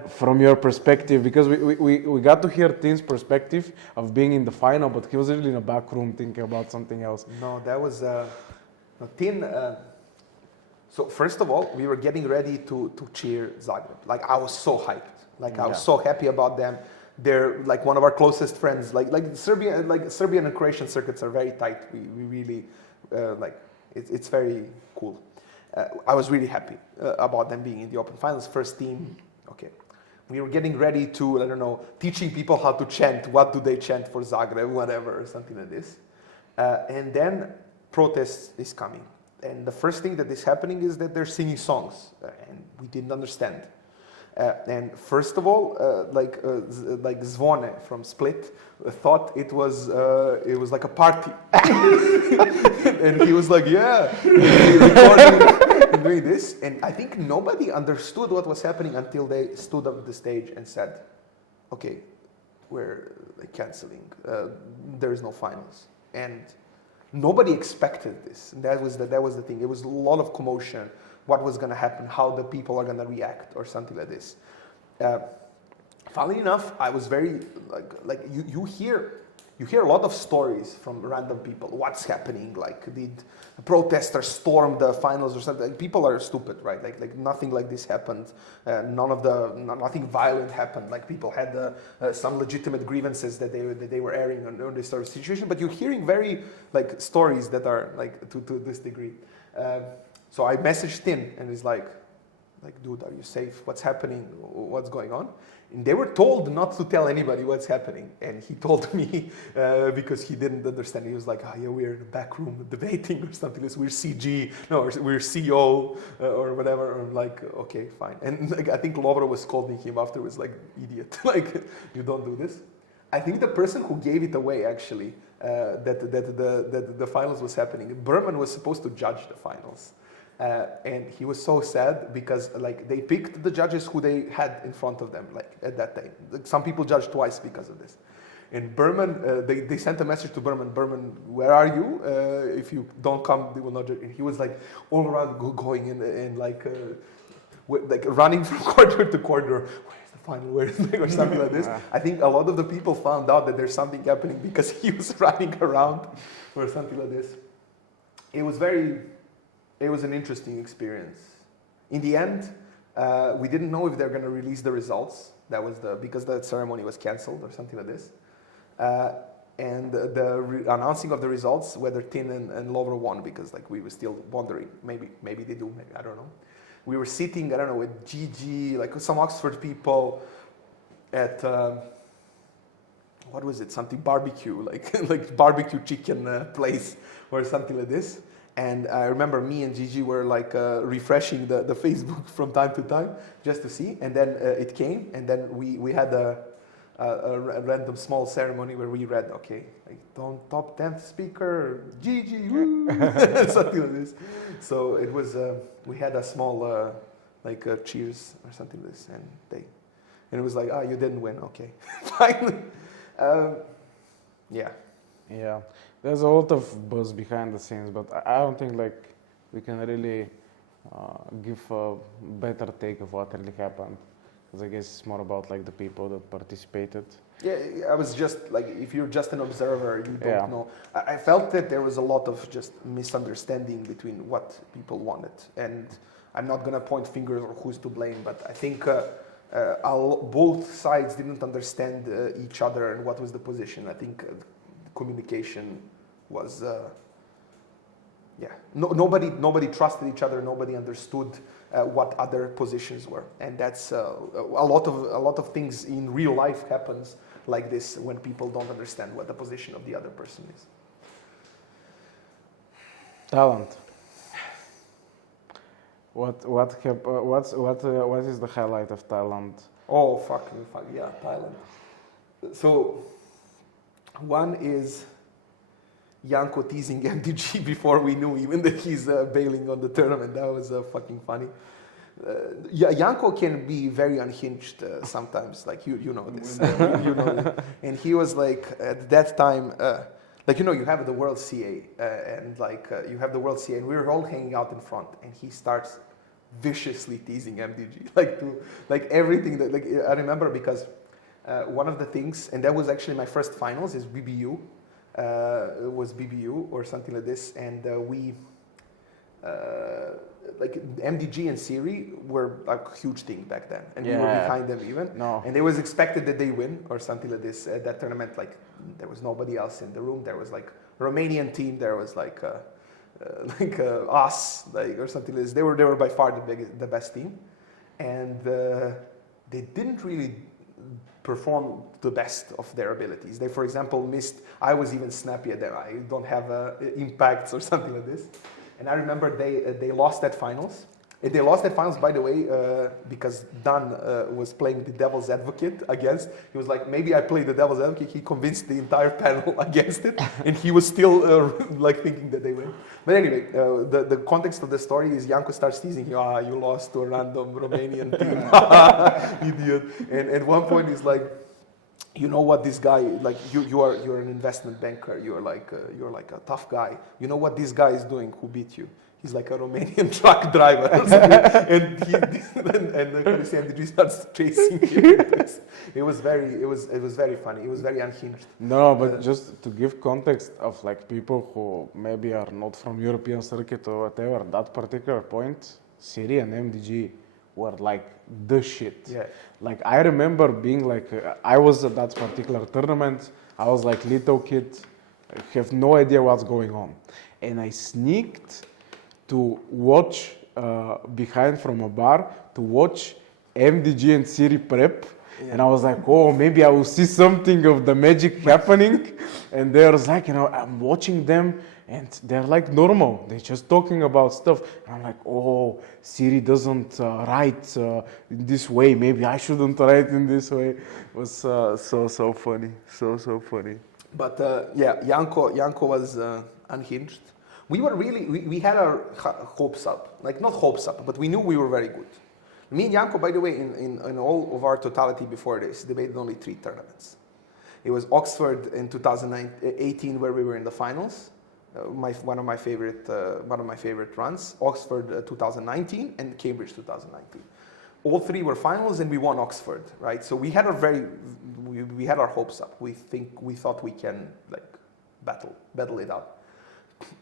from your perspective, because we got to hear Tin's perspective of being in the final, but he was really in a back room thinking about something else. No, that was Tin. So first of all, we were getting ready to cheer Zagreb. Like I was so hyped. Like I was so happy about them. They're like one of our closest friends. Like Serbian and Croatian circuits are very tight. We really like it's very cool. I was really happy about them being in the Open Finals, first team. Okay, we were getting ready to, I don't know, teaching people how to chant. What do they chant for Zagreb, whatever, or something like this. And then protest is coming. And the first thing that is happening is that they're singing songs, and we didn't understand. And first of all, like Zvone from Split thought it was like a party, and he was like, yeah, recording and doing this. And I think nobody understood what was happening until they stood up the stage and said, okay, we're canceling. There is no finals. And nobody expected this. And that was the thing. It was a lot of commotion. What was going to happen? How the people are going to react, or something like this. Funnily enough, I was very like you hear a lot of stories from random people. What's happening? Like, did protesters storm the finals or something? Like, people are stupid, right? Like nothing like this happened. Nothing violent happened. Like, people had some legitimate grievances that they were airing on this sort of situation. But you're hearing very like stories that are like to this degree. So I messaged Tin, and he's like, dude, are you safe? What's happening? What's going on? And they were told not to tell anybody what's happening. And he told me, because he didn't understand. He was like, yeah, we're in the back room debating or something. We're CG, no, or we're CO or whatever. Or like, okay, fine. And like, I think Lovro was scolding him afterwards, like, idiot, like, you don't do this. I think the person who gave it away, actually, that the finals was happening, Berman was supposed to judge the finals. And he was so sad because like they picked the judges who they had in front of them, like at that time. Like, some people judged twice because of this. And Berman, they sent a message to Berman, where are you? If you don't come, they will not judge. And he was like all around going and like running from corridor to corridor. Where's the final? Where's the, or something like this. I think a lot of the people found out that there's something happening because he was running around or something like this. It was an interesting experience. In the end, we didn't know if they're going to release the results. That was because the ceremony was canceled or something like this. And the announcing of the results, whether Tin and Lovro won, because like we were still wondering, maybe they do, maybe I don't know. We were sitting, I don't know, with Gigi, like some Oxford people at what was it? Something barbecue, like barbecue chicken place or something like this. And I remember me and Gigi were like refreshing the Facebook from time to time just to see. And then it came, and then we had a random small ceremony where we read, okay, like top 10th speaker, Gigi, woo, something like this. So it was, we had a small cheers or something like this, and it was like, you didn't win, okay, fine. Yeah. Yeah. There's a lot of buzz behind the scenes, but I don't think like we can really give a better take of what really happened, because I guess it's more about like the people that participated. Yeah, I was just like, if you're just an observer, you don't know. I felt that there was a lot of just misunderstanding between what people wanted, and I'm not gonna point fingers or who's to blame, but I think both sides didn't understand each other and what was the position. I think communication was nobody trusted each other, nobody understood what other positions were, and that's a lot of things in real life happens like this when people don't understand what the position of the other person is. Talent. What is the highlight of Thailand? Oh fuck yeah, Thailand. So one is Janko teasing MDG before we knew even that he's bailing on the tournament. That was fucking funny. Janko can be very unhinged sometimes, like you know this. You know this. And he was like, at that time, you have the World CA, and you have the World CA, and we were all hanging out in front, and he starts viciously teasing MDG, like everything that, like, I remember because one of the things, and that was actually my first finals, is BBU. It was BBU or something like this, and we like MDG and Siri were like a huge thing back then, and we were behind them even. No. And it was expected that they win or something like this. At that tournament, like there was nobody else in the room. There was like Romanian team. There was like us, like or something like this. They were by far the best team, and they didn't really perform the best of their abilities. They, for example, missed. I was even snappy at them. I don't have impacts or something like this. And I remember they lost that finals. They lost that finals, by the way, because Dan was playing the devil's advocate against. He was like, maybe I played the devil's advocate. He convinced the entire panel against it, and he was still like thinking that they win. But anyway, the context of the story is Janko starts teasing you. You lost to a random Romanian team, idiot. And at one point he's like, you know what this guy, like you're an investment banker. You're like a tough guy. You know what this guy is doing? Who beat you? He's like a Romanian truck driver, and MDG starts chasing him. It was very funny. It was very unhinged. No, but just to give context of like people who maybe are not from European circuit or whatever, that particular point, Siri and MDG were like the shit. Yeah. Like I remember being like, I was at that particular tournament. I was like little kid, I have no idea what's going on, and I sneaked to watch behind from a bar to watch MDG and Siri prep. Yeah. And I was like, oh, maybe I will see something of the magic happening. And there's like, I'm watching them and they're like normal. They're just talking about stuff. And I'm like, oh, Siri doesn't write this way. Maybe I shouldn't write in this way. It was so funny. So funny. But Janko was unhinged. We were we had our hopes up. Like, not hopes up, but we knew we were very good. Me and Janko, by the way, in all of our totality before this, debated only 3 tournaments. It was Oxford in 2018, where we were in the finals. One of my favorite runs. Oxford 2019 and Cambridge 2019. All 3 were finals, and we won Oxford, right? So we had we had our hopes up. We thought we can like battle it out.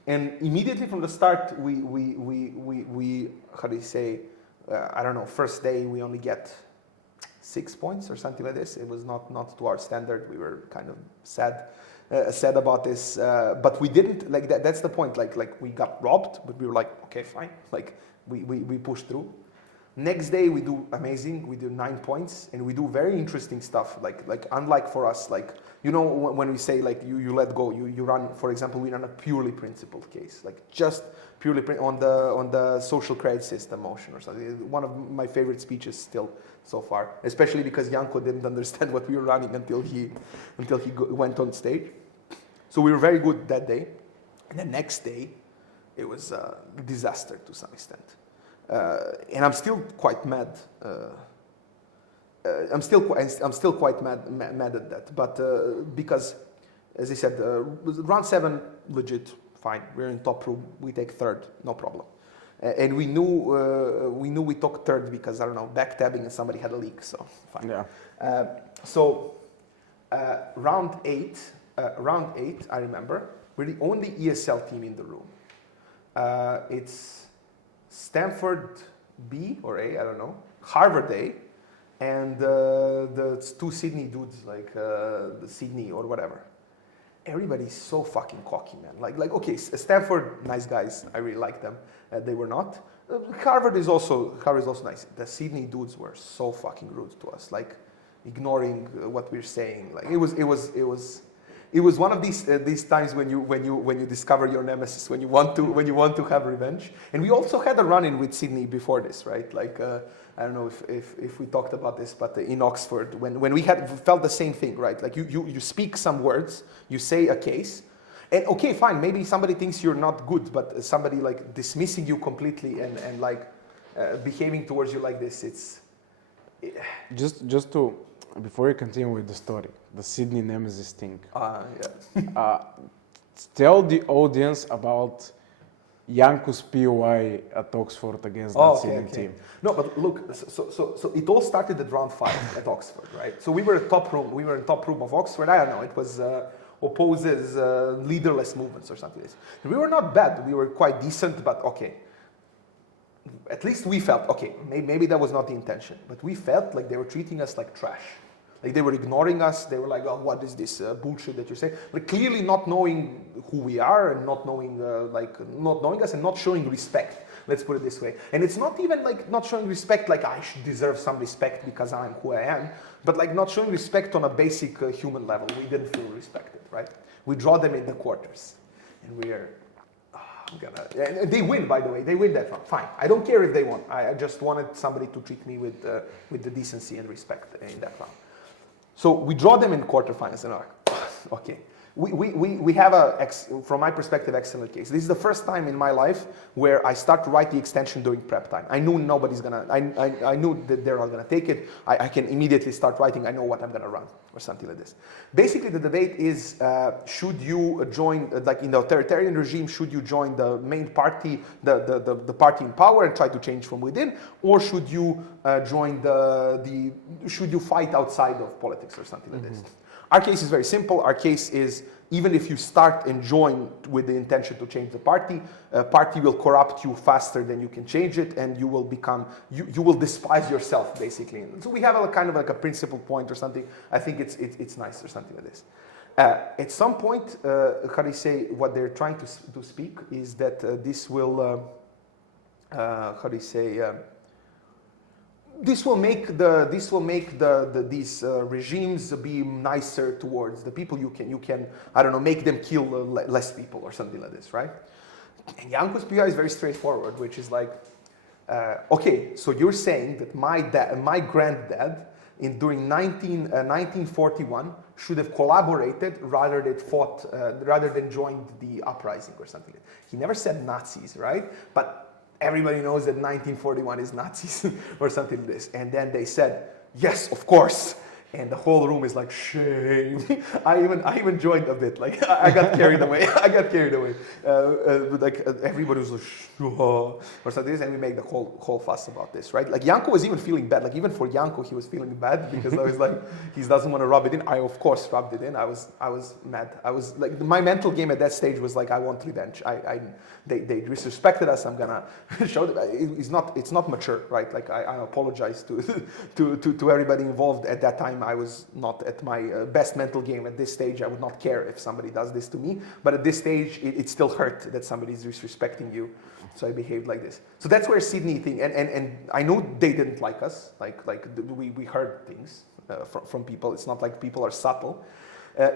And immediately from the start, we how do you say? I don't know. First day we only get 6 points or something like this. It was not to our standard. We were kind of sad about this, but we didn't like that. That's the point. Like we got robbed, but we were like, okay, fine. Like we pushed through. Next day we do amazing. We do 9 points, and we do very interesting stuff. Like unlike for us, like when we say like you let go, you run. For example, we run a purely principled case, like just purely on the social credit system motion or something. One of my favorite speeches still so far, especially because Janko didn't understand what we were running until he went on stage. So we were very good that day, and the next day it was a disaster to some extent. And I'm still quite mad. I'm still quite mad at that. But because, as I said, round 7 legit fine. We're in top room. We take 3rd, no problem. And we knew we took 3rd because I don't know, backtabbing and somebody had a leak. So fine. Yeah. Round 8. I remember we're the only ESL team in the room. It's Stanford B or A, I don't know, Harvard A, and the 2 Sydney dudes, like the Sydney or whatever. Everybody's so fucking cocky, man. Like okay, Stanford, nice guys, I really like them. They were not. Harvard is also nice. The Sydney dudes were so fucking rude to us, like ignoring what we're saying. Like it was one of these times when you discover your nemesis, when you want to have revenge. And we also had a run-in with Sydney before this, right? Like I don't know if we talked about this, but in Oxford, when we had felt the same thing, right? Like you speak some words, you say a case, and okay, fine, maybe somebody thinks you're not good, but somebody like dismissing you completely and like behaving towards you like this, it's just to. Before you continue with the story, the Sydney Nemesis thing. Yeah. Tell the audience about Janko's POI at Oxford against that senior team. No, but look, so it all started at round 5 at Oxford, right? So we were in top room. We were in top room of Oxford. I don't know. It was opposes leaderless movements or something like this. We were not bad. We were quite decent, but okay. At least we felt, okay, maybe that was not the intention, but we felt like they were treating us like trash. Like they were ignoring us. They were like, oh, what is this bullshit that you say? Like clearly not knowing who we are and not knowing, not knowing us and not showing respect. Let's put it this way. And it's not even like not showing respect like I should deserve some respect because I'm who I am, but like not showing respect on a basic human level. We didn't feel respected, right? We draw them in the quarters and we're, and they win, by the way. They win that round. Fine. I don't care if they won. I just wanted somebody to treat me with the decency and respect in that round. So we draw them in quarterfinals and I'm like, okay. We have from my perspective, excellent case. This is the first time in my life where I start to write the extension during prep time. I knew nobody's gonna, I knew that they're not gonna take it. I can immediately start writing. I know what I'm gonna run or something like this. Basically, the debate is, should you join, like in the authoritarian regime, should you join the main party, the party in power and try to change from within, or should you join should you fight outside of politics or something like this? Our case is very simple. Our case is even if you start and join with the intention to change the party will corrupt you faster than you can change it, and you will become, you will despise yourself basically. And so we have a kind of like a principal point or something. I think it's nice or something like this. At some point, how do you say, what they're trying to speak is that this will, how do you say, this will make these regimes be nicer towards the people. You can I don't know, make them kill less people or something like this, right? And Janko's PI is very straightforward, which is like, okay, so you're saying that my granddad during 1941 should have collaborated rather than joined the uprising or something. He never said Nazis, right? But everybody knows that 1941 is Nazis or something like this. And then they said, yes, of course. And the whole room is like, shame. I even joined a bit. Like I got carried away. Everybody was like, or something like this, and we make the whole fuss about this, right? Like Janko was even feeling bad. Like even for Janko, he was feeling bad because I was like, he doesn't want to rub it in. I of course rubbed it in. I was mad. I was like, my mental game at that stage was like, I want revenge. They disrespected us. I'm gonna show them. It's not mature, right? Like I apologize to everybody involved at that time. I was not at my best mental game at this stage. I would not care if somebody does this to me, but at this stage, it still hurt that somebody is disrespecting you. So I behaved like this. So that's where Sydney thing, and I know they didn't like us. We heard things from people. It's not like people are subtle.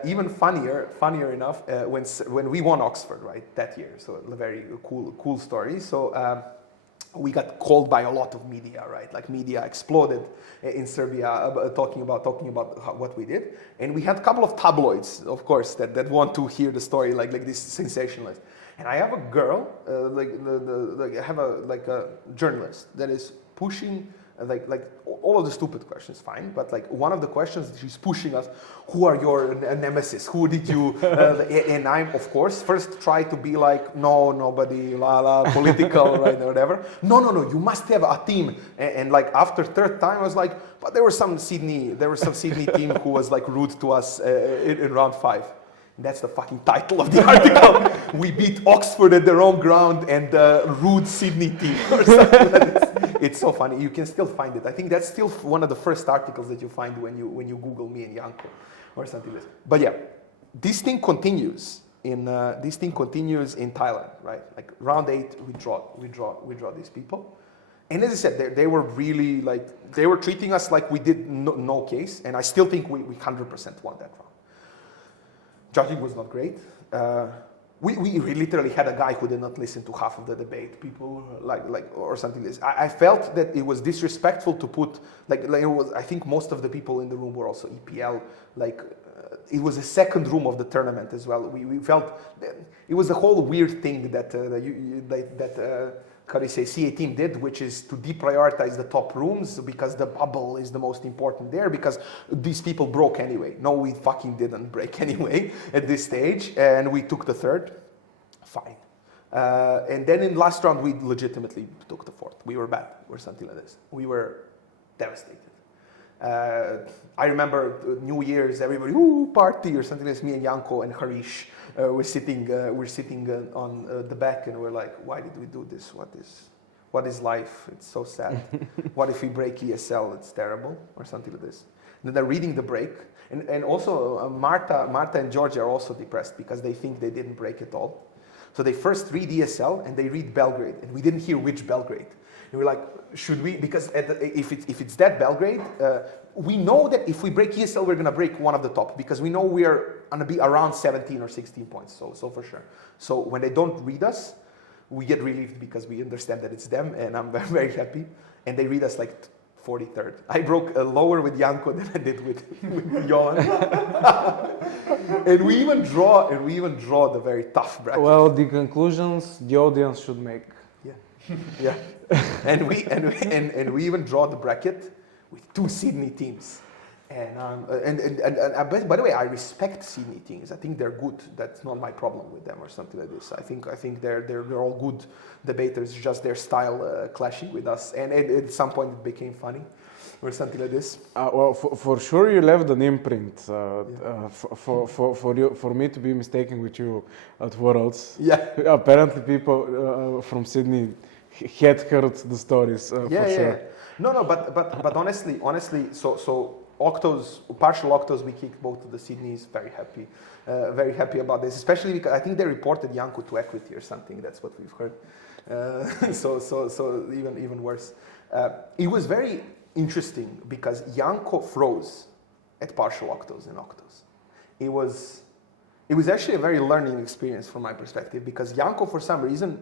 Even funnier enough, when we won Oxford, right, that year. So a very cool story. So we got called by a lot of media, right? Like media exploded in Serbia talking about what we did. And we had a couple of tabloids, of course, that want to hear the story like this sensationalist. And I have a girl, I have a journalist that is pushing like all of the stupid questions, fine, but like one of the questions she's pushing us, who are your nemesis? Who did you? And I'm of course first try to be like, no, nobody, political, right, or whatever. No, you must have a team. And like after third time, I was like, but there was some Sydney team who was like rude to us in round 5. That's the fucking title of the article. We beat Oxford at their own ground and rude Sydney team or something like this. It's so funny. You can still find it. I think that's still one of the first articles that you find when you Google me and Janko or something like this. But yeah, this thing continues in Thailand, right? Like round 8, we draw these people. And as I said, they were really like, they were treating us like we did no case. And I still think we 100% won that round. Judging was not great. We literally had a guy who did not listen to half of the debate. People or something like this. I felt that it was disrespectful to put it was. I think most of the people in the room were also EPL. It was a second room of the tournament as well. We felt it was a whole weird thing that CA team did, which is to deprioritize the top rooms because the bubble is the most important there because these people broke anyway. No, we fucking didn't break anyway at this stage, and we took the third. Fine. And then in last round, we legitimately took the fourth. We were bad or something like this. We were devastated. I remember New Year's, everybody, ooh, party or something like this. Me and Janko and Harish were sitting on the back, and we're like, why did we do this? What is life? It's so sad. What if we break ESL? It's terrible, or something like this. And then they're reading the break, and also Marta and Georgia are also depressed because they think they didn't break it all. So they first read ESL and they read Belgrade, and we didn't hear which Belgrade. And we're like, should we? Because if it's that Belgrade, we know that if we break ESL, we're gonna break one of the top because we know we're gonna be around 17 or 16 points. So for sure. So when they don't read us, we get relieved because we understand that it's them, and I'm very, very happy. And they read us like 43rd. I broke lower with Janko than I did with Johan. And we even draw the very tough bracket. Well, the conclusions the audience should make. Yeah. And we even draw the bracket with 2 Sydney teams. And by the way, I respect Sydney teams. I think they're good. That's not my problem with them or something like this. I think they're all good debaters. Just their style clashing with us. And at some point it became funny or something like this. Well, for sure you left an imprint. For me to be mistaken with you at Worlds. Yeah. Apparently people from Sydney had heard the stories. For sure. No, but honestly, so. Partial octos, we kicked both of the Sydneys. Very happy about this, especially because I think they reported Janko to equity or something. That's what we've heard. So even worse. It was very interesting because Janko froze at partial octos and octos. It was actually a very learning experience from my perspective because Janko for some reason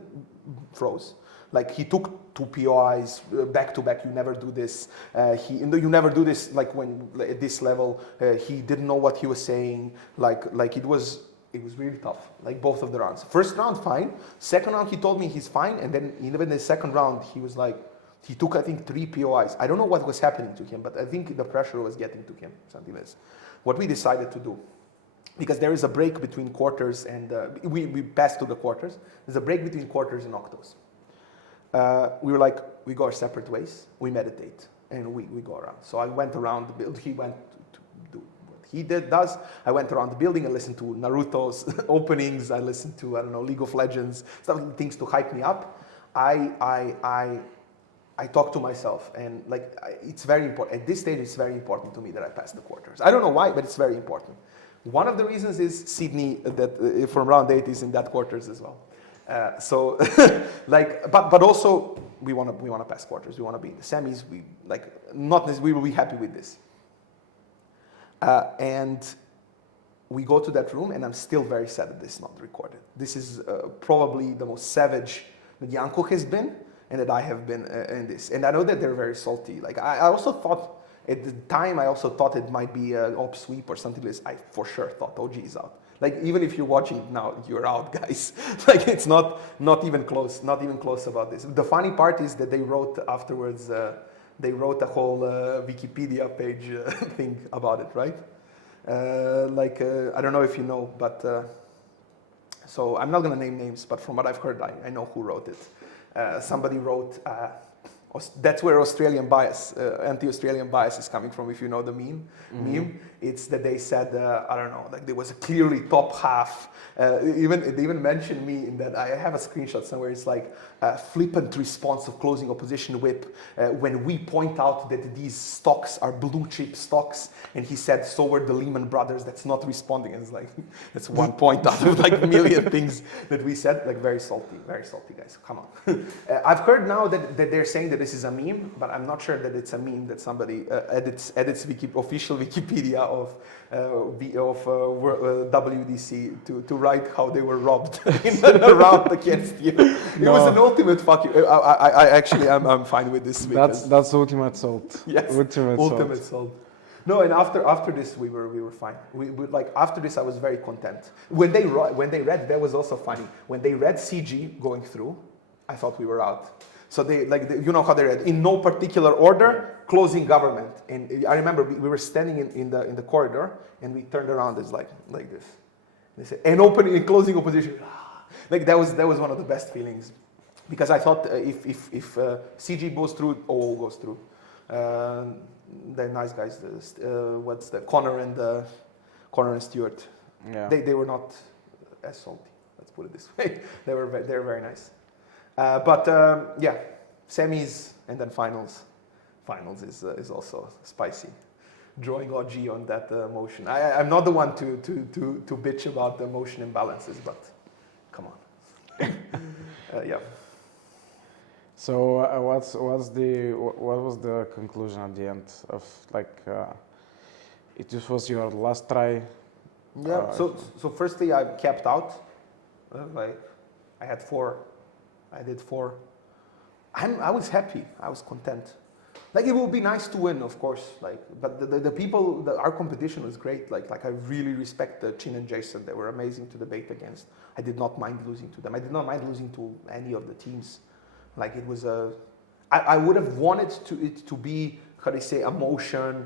froze. Like he took 2 POIs back to back. You never do this. You never do this. Like when at this level, he didn't know what he was saying. Like it was really tough. Like both of the rounds. First round fine. Second round he told me he's fine, and then even in the second round he was like, he took I think 3 POIs. I don't know what was happening to him, but I think the pressure was getting to him. Something like this. What we decided to do, because there is a break between quarters and we passed to the quarters. There's a break between quarters and octos. We were like, we go our separate ways, we meditate, and we go around. So I went around the building, he went to do what he does. I went around the building, I listened to Naruto's openings, I listened to, I don't know, League of Legends, things to hype me up. I talk to myself, and it's very important. At this stage, it's very important to me that I pass the quarters. I don't know why, but it's very important. One of the reasons is Sydney, that from round 8 is in that quarters as well. But also we want to pass quarters. We want to be in the semis. We will be happy with this. And we go to that room, and I'm still very sad that this is not recorded. This is probably the most savage that Janko has been, and that I have been in this. And I know that they're very salty. I also thought at the time, it might be an op sweep or something like this. I for sure thought OG is out. Even if you're watching it now, you're out, guys. It's not even close about this. The funny part is that they wrote afterwards, they wrote a whole Wikipedia page thing about it, right? I don't know if you know, but so I'm not gonna name names, but from what I've heard, I know who wrote it. Somebody wrote, that's where Australian bias, anti-Australian bias is coming from, if you know the meme. It's that they said, I don't know, there was a clearly top half. They even mentioned me in that. I have a screenshot somewhere. It's like a flippant response of closing opposition whip when we point out that these stocks are blue chip stocks. And he said, so were the Lehman Brothers. That's not responding. And it's like, that's 1 point out of a million things that we said. Very salty guys. Come on. I've heard now that they're saying that this is a meme, but I'm not sure that it's a meme that somebody edits official Wikipedia of WDC to write how they were robbed in the round against you. It was an ultimate fuck you. I'm fine with this. That's ultimate salt. Yes, ultimate salt. No, and after this we were fine. We after this I was very content. When they read, that was also funny. When they read CG going through, I thought we were out. So you know how they read, in no particular order, closing government. And I remember we were standing in the corridor, and we turned around, it's like this. They said, and opening and closing opposition. Like that was one of the best feelings, because I thought if CG goes through, OO goes through. They're nice guys. What's the Connor and Stewart? Yeah. They were not as salty. Let's put it this way. They're very nice. But yeah, semis and then finals. Finals is also spicy. Drawing OG on that motion. I'm not the one to bitch about the motion imbalances, but come on. Yeah. So what was the conclusion at the end of it just was your last try? Yeah. So firstly, I kept out. Like I had 4. I did 4. I was happy. I was content. Like it would be nice to win, of course. Like, but the people, our competition was great. Like I really respect Chin and Jason. They were amazing to debate against. I did not mind losing to them. I did not mind losing to any of the teams. Like it was I would have wanted it to be, how do you say, a motion,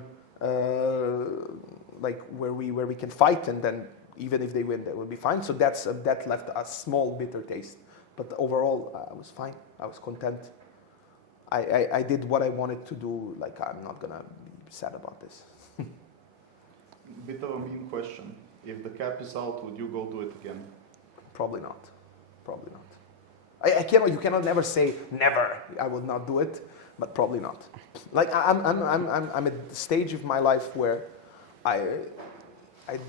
like where we can fight, and then even if they win, that would be fine. So that left a small bitter taste. But overall, I was fine. I was content. I did what I wanted to do. Like I'm not gonna be sad about this. Bit of a mean question. If the cap is out, would you go do it again? Probably not. Probably not. I cannot. You cannot never say never. I would not do it, but probably not. Like I'm at the stage of my life where I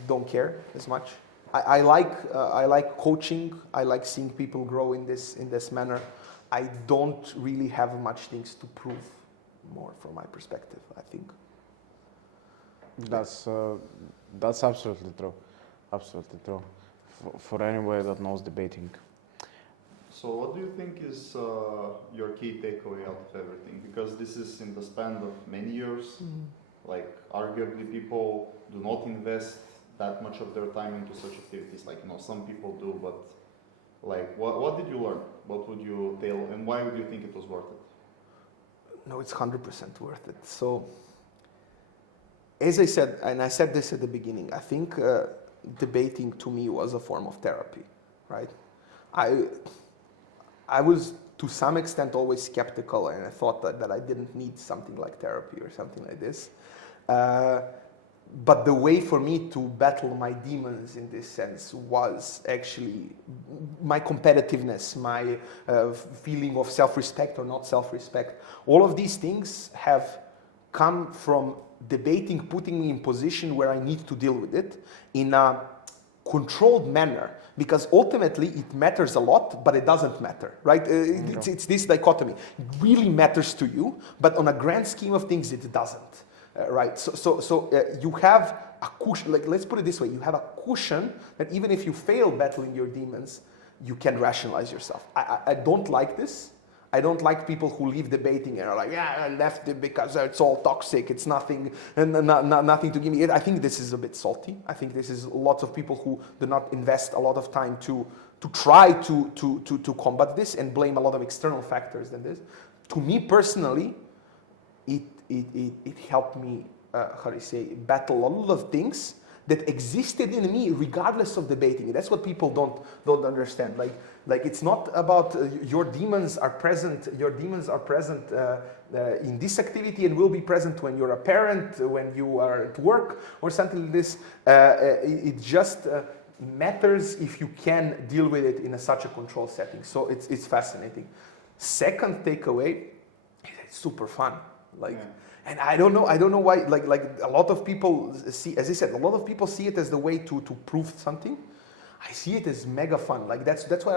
don't care as much. I like coaching. I like seeing people grow in this manner. I don't really have much things to prove more from my perspective, I think. That's absolutely true. Absolutely true. For anybody that knows debating. So what do you think is your key takeaway out of everything? Because this is in the span of many years. Mm-hmm. Like arguably people do not invest that much of their time into such activities. Like, some people do, but like, what did you learn? What would you tell, and why would you think it was worth it? No, it's 100% worth it. So, as I said, and I said this at the beginning, I think debating to me was a form of therapy, right? I was to some extent always skeptical, and I thought that I didn't need something like therapy or something like this. But the way for me to battle my demons in this sense was actually my competitiveness, my feeling of self-respect or not self-respect. All of these things have come from debating, putting me in position where I need to deal with it in a controlled manner, because ultimately it matters a lot, but it doesn't matter, right? It's this dichotomy. It really matters to you, but on a grand scheme of things, it doesn't. Right, so you have a cushion, like let's put it this way, you have a cushion that even if you fail battling your demons, you can rationalize yourself. I don't like this. I don't like people who leave debating and are like, yeah, I left it because it's all toxic, it's nothing, and nothing to give me. I think this is a bit salty. I think this is lots of people who do not invest a lot of time to try to combat this and blame a lot of external factors than this. To me personally, it helped me, battle a lot of things that existed in me regardless of debating. That's what people don't understand. Like it's not about your demons are present. Your demons are present in this activity and will be present when you're a parent, when you are at work or something like this. It just matters if you can deal with it in such a controlled setting. So it's fascinating. Second takeaway, it's super fun. And I don't know why, like a lot of people see, as I said, a lot of people see it as the way to prove something. I see it as mega fun. Like that's why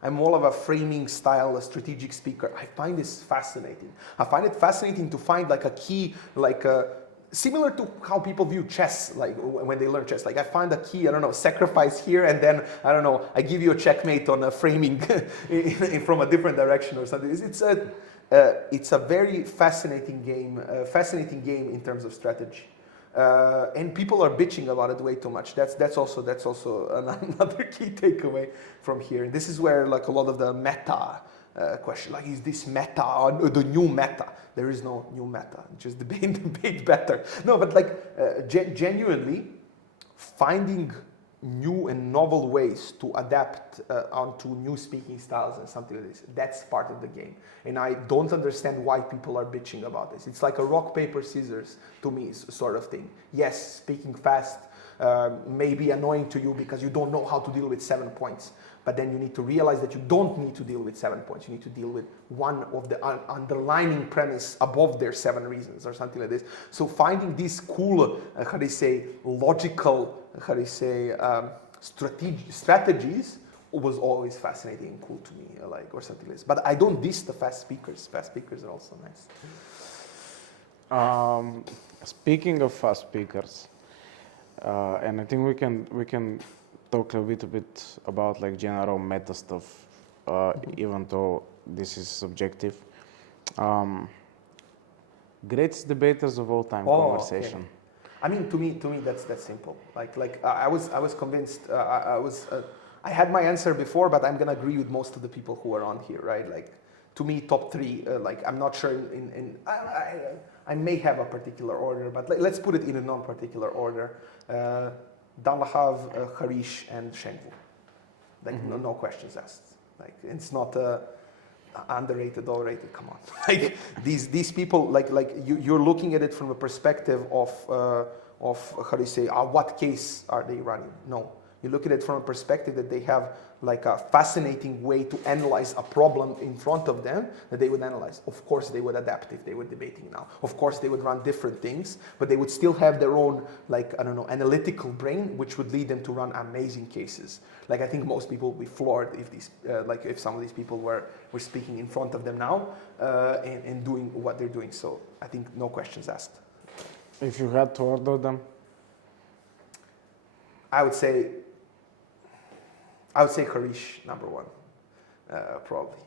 I'm more of a framing style, a strategic speaker. I find this fascinating. I find it fascinating to find like a key, similar to how people view chess, like when they learn chess. Like I find a key, sacrifice here, and then I give you a checkmate on a framing from a different direction or something. It's a very fascinating game in terms of strategy, and people are bitching about it way too much. That's also another key takeaway from here. And this is where a lot of the meta question, is this meta or the new meta? There is no new meta. Just debate better. No, but genuinely finding new and novel ways to adapt onto new speaking styles and something like this. That's part of the game. And I don't understand why people are bitching about this. It's like a rock, paper, scissors to me sort of thing. Yes, speaking fast may be annoying to you because you don't know how to deal with 7 points. But then you need to realize that you don't need to deal with 7 points. You need to deal with one of the underlining premise above their 7 reasons or something like this. So finding these cool, logical, strategies was always fascinating and cool to me, or something like this. But I don't diss the fast speakers. Fast speakers are also nice. Speaking of fast speakers, and I think we can talk a little bit about like general meta stuff, even though this is subjective. Greatest debaters of all time conversation. Okay. I mean, to me, that's simple. I was convinced. I had my answer before, but I'm gonna agree with most of the people who are on here, right? Like, to me, top 3. I'm not sure. I may have a particular order, but let's put it in a non-particular order. Dan Lahav, Harish, and Shengwu. No questions asked. It's not underrated, overrated. Come on. These people, you're looking at it from a perspective of what case are they running? No, you look at it from a perspective that they have a fascinating way to analyze a problem in front of them that they would analyze. Of course, they would adapt if they were debating now. Of course, they would run different things, but they would still have their own, analytical brain, which would lead them to run amazing cases. I think most people would be floored if these, if some of these people were speaking in front of them now and doing what they're doing. So I think no questions asked. If you had to order them, I would say Harish number 1, probably.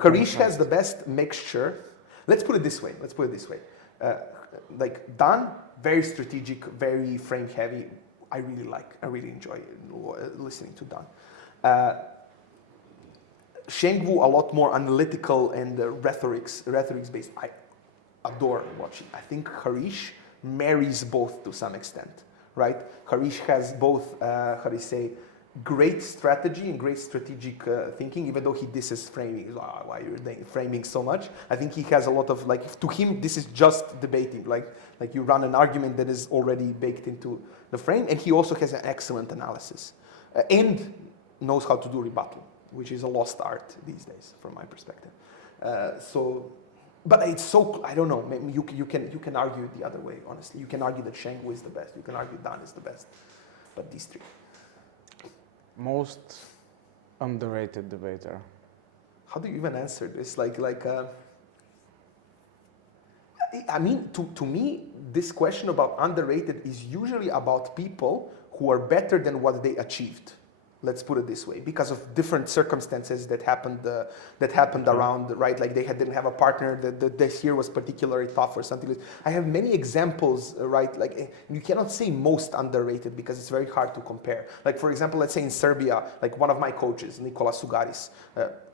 Harish has the best mixture. Let's put it this way. Dan, very strategic, very frame heavy. I really enjoy listening to Dan. Shengwu, a lot more analytical and rhetorics based. I adore watching. I think Harish marries both to some extent, right? Harish has both, great strategy and great strategic thinking, even though he disses framing. Why you're framing so much? I think he has a lot of, to him, this is just debating. Like you run an argument that is already baked into the frame, and he also has an excellent analysis and knows how to do rebuttal, which is a lost art these days, from my perspective. But it's so, I don't know, maybe you can argue it the other way, honestly. You can argue that Shengwu is the best. You can argue Dan is the best. But these 3. Most underrated debater. How do you even answer this? I mean, to me, this question about underrated is usually about people who are better than what they achieved. Let's put it this way, because of different circumstances that happened around, right? They didn't have a partner, this year was particularly tough or something like that. I have many examples, right? You cannot say most underrated because it's very hard to compare. For example, let's say in Serbia, one of my coaches, Nikola Sugaris,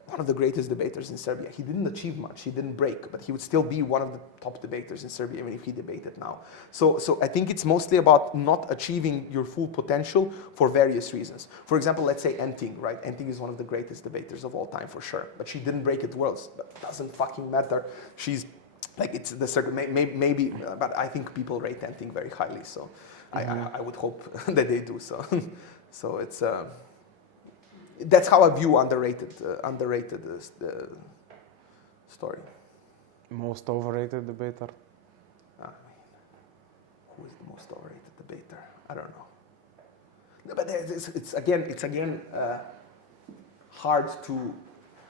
one of the greatest debaters in Serbia. He didn't achieve much, he didn't break, but he would still be one of the top debaters in Serbia even if he debated now. So I think it's mostly about not achieving your full potential for various reasons. For example, let's say Enting, right? Enting is one of the greatest debaters of all time for sure, but she didn't break at Worlds. But it doesn't fucking matter. She's it's the circle, maybe, but I think people rate Enting very highly. So I would hope that they do so. So it's. That's how I view underrated story. Most overrated debater? Who is the most overrated debater? I don't know. But it's again hard to.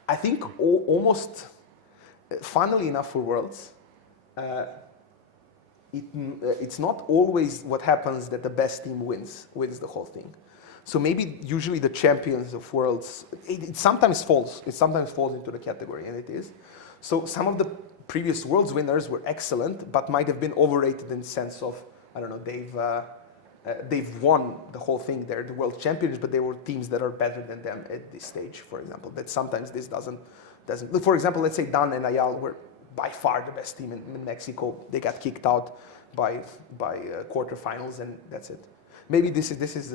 I think almost, funnily enough for Worlds, it's not always what happens that the best team wins the whole thing. So maybe usually the champions of Worlds, it sometimes falls into the category, and it is. So some of the previous Worlds winners were excellent, but might have been overrated in the sense of, I don't know, they've won the whole thing. They're the world champions, but they were teams that are better than them at this stage, for example. But sometimes this doesn't. For example, let's say Dan and Ayal were by far the best team in Mexico. They got kicked out by quarterfinals, and that's it. Maybe this is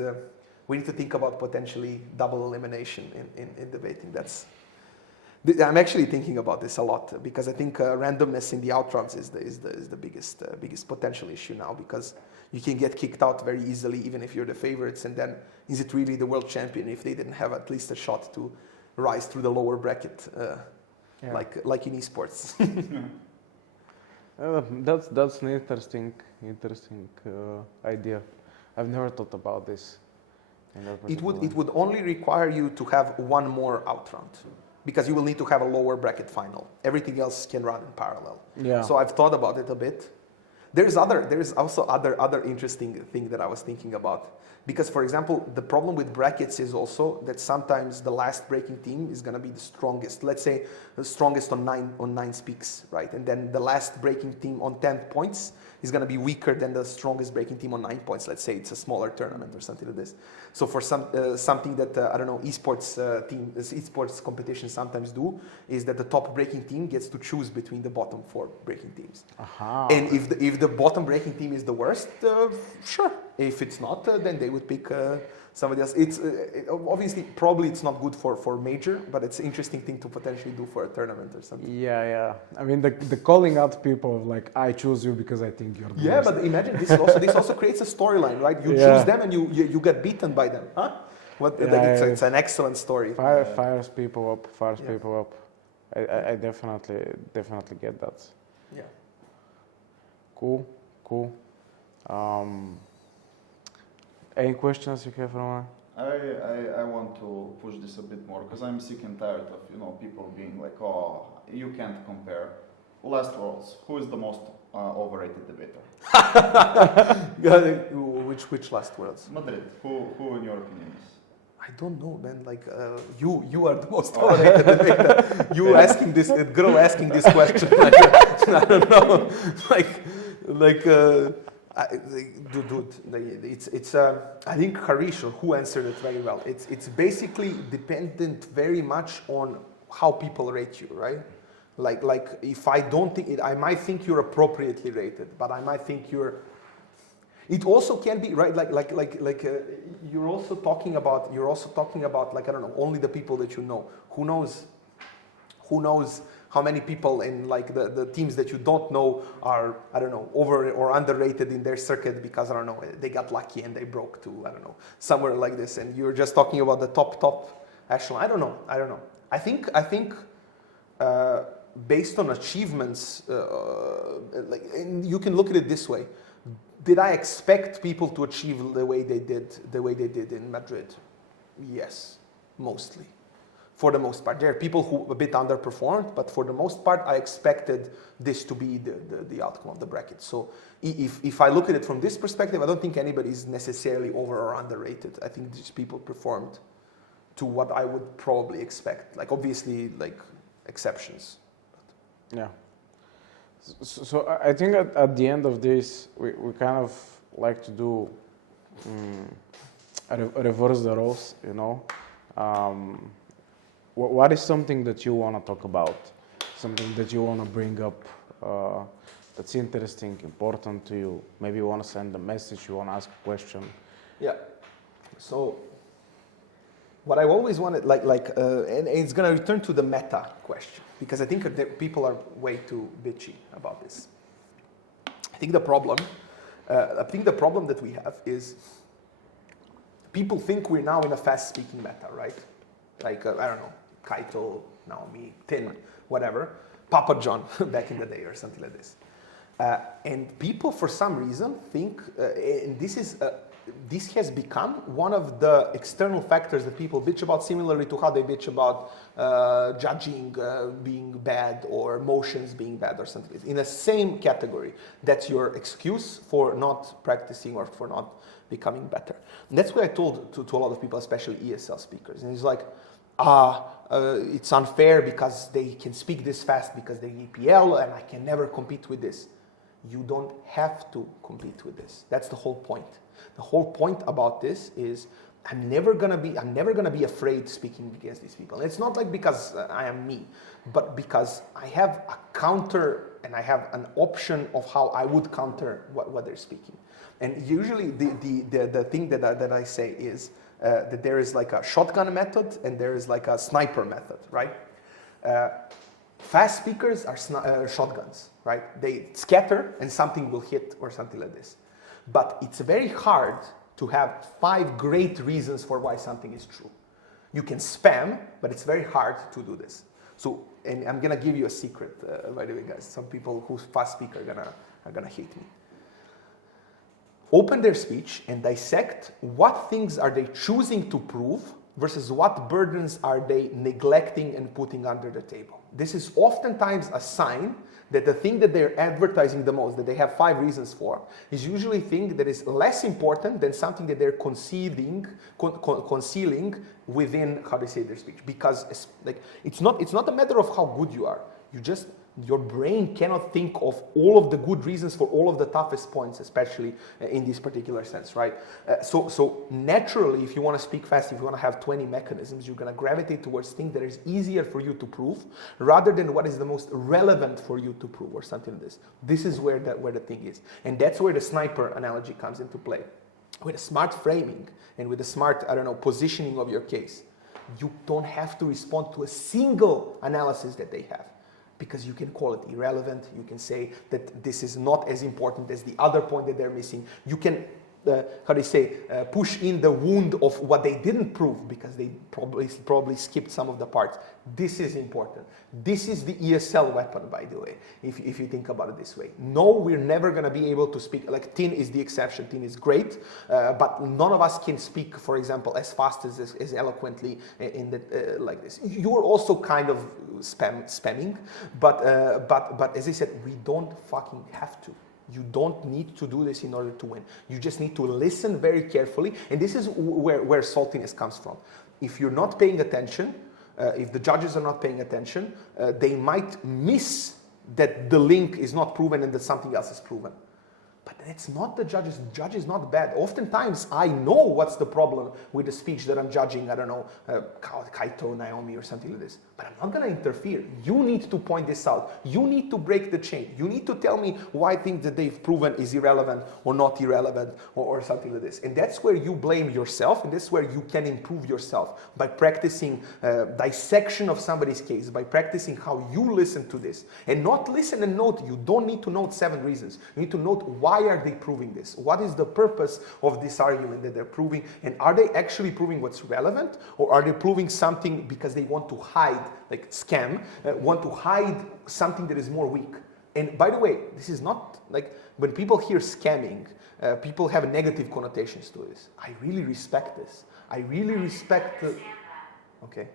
we need to think about potentially double elimination in debating. I'm actually thinking about this a lot because I think randomness in the outrounds is the biggest potential issue now, because you can get kicked out very easily even if you're the favorites, and then is it really the world champion if they didn't have at least a shot to rise through the lower bracket, like in esports? That's an interesting idea. I've never thought about this. It would only require you to have one more out round, because you will need to have a lower bracket final. Everything else can run in parallel. Yeah. So I've thought about it a bit. There is also other interesting thing that I was thinking about. Because, for example, the problem with brackets is also that sometimes the last breaking team is going to be the strongest. Let's say the strongest on nine speaks, right? And then the last breaking team on 10 points is going to be weaker than the strongest breaking team on 9 points. Let's say it's a smaller tournament or something like this. So for something that esports competitions sometimes do is that the top breaking team gets to choose between the bottom 4 breaking teams. Aha. And if the bottom breaking team is the worst, sure. If it's not, then they would pick somebody else. It's obviously probably it's not good for major, but it's an interesting thing to potentially do for a tournament or something. Yeah. I mean, the calling out people of like, I choose you because I think you're the Yeah, best. but imagine this also creates a storyline, right? You choose them and you get beaten by them, huh? It's an excellent story. Fires people up. I definitely get that. Yeah. Cool. Any questions you have, Roman? I want to push this a bit more because I'm sick and tired of people being like, oh, you can't compare. Last Worlds, who is the most overrated debater? Which last words? Madrid. Who in your opinion is? I don't know, man. Like you are the most overrated debater. You asking this girl asking this question. Like, I don't know. Dude, it's I think Harish or who answered it very well. It's basically dependent very much on how people rate you, right? Like if I don't think it, I might think you're appropriately rated, but I might think you're. It also can be right, you're also talking about like I don't know, only the people that you know. Who knows how many people in like the teams that you don't know are, I don't know, over or underrated in their circuit because, I don't know, they got lucky and they broke to, I don't know, somewhere like this, and you're just talking about the top echelon. I don't know. I think based on achievements, and you can look at it this way. Did I expect people to achieve the way they did in Madrid? Yes, mostly. For the most part, there are people who a bit underperformed, but for the most part, I expected this to be the outcome of the bracket. So if I look at it from this perspective, I don't think anybody is necessarily over or underrated. I think these people performed to what I would probably expect. Like obviously, like exceptions. Yeah. So I think at the end of this, we kind of like to do reverse the roles, What is something that you want to talk about? Something that you want to bring up that's interesting, important to you? Maybe you want to send a message, you want to ask a question. Yeah. So what I always wanted, and it's going to return to the meta question, because I think that people are way too bitchy about this. I think the problem that we have is people think we're now in a fast-speaking meta, right? Like, I don't know, Kaito, Naomi, Tin, whatever, Papa John back in the day or something like this. And people, for some reason, think, and this has become one of the external factors that people bitch about, similarly to how they bitch about judging being bad or motions being bad or something. In the same category. That's your excuse for not practicing or for not becoming better. And that's what I told to a lot of people, especially ESL speakers. And it's like, it's unfair because they can speak this fast because they're EPL and I can never compete with this. You don't have to compete with this. That's the whole point. The whole point about this is I'm never gonna be afraid speaking against these people. And it's not like because I am me, but because I have a counter and I have an option of how I would counter what they're speaking. And usually the thing that I say is that there is like a shotgun method and there is like a sniper method, right? Fast speakers are shotguns, right? They scatter and something will hit or something like this. But it's very hard to have 5 great reasons for why something is true. You can spam, but it's very hard to do this. So, and I'm gonna give you a secret, by the way, guys. Some people who fast speak are gonna hate me. Open their speech and dissect what things are they choosing to prove versus what burdens are they neglecting and putting under the table. This is oftentimes a sign that the thing that they're advertising the most, that they have 5 reasons for, is usually a thing that is less important than something that they're concealing within, how they say, their speech. Because it's not a matter of how good you are. Your brain cannot think of all of the good reasons for all of the toughest points, especially in this particular sense, right? So naturally, if you want to speak fast, if you want to have 20 mechanisms, you're going to gravitate towards things that is easier for you to prove, rather than what is the most relevant for you to prove, or something like this. This is where the thing is. And that's where the sniper analogy comes into play. With a smart framing and with a smart, positioning of your case, you don't have to respond to a single analysis that they have. Because you can call it irrelevant, you can say that this is not as important as the other point that they're missing. You can, push in the wound of what they didn't prove because they probably skipped some of the parts. This is important. This is the ESL weapon, by the way, if you think about it this way. No, we're never going to be able to speak, like Tin is the exception, Tin is great, but none of us can speak, for example, as fast as eloquently like this. You're also kind of spamming, but as I said, we don't fucking have to. You don't need to do this in order to win. You just need to listen very carefully. And this is where saltiness comes from. If you're not paying attention, if the judges are not paying attention, they might miss that the link is not proven and that something else is proven. But it's not the judges. The judge is not bad. Oftentimes, I know what's the problem with the speech that I'm judging, Kaito, Naomi, or something like this. But I'm not going to interfere. You need to point this out. You need to break the chain. You need to tell me why things that they've proven is irrelevant or not irrelevant or something like this. And that's where you blame yourself, and that's where you can improve yourself by practicing dissection of somebody's case, by practicing how you listen to this. And not listen and note. You don't need to note 7 reasons. You need to note why are they proving this? What is the purpose of this argument that they're proving? And are they actually proving what's relevant? Or are they proving something because they want to hide, like scam, want to hide something that is more weak? And by the way, this is not like, when people hear scamming, people have negative connotations to this. I really respect this. I really respect the... Okay.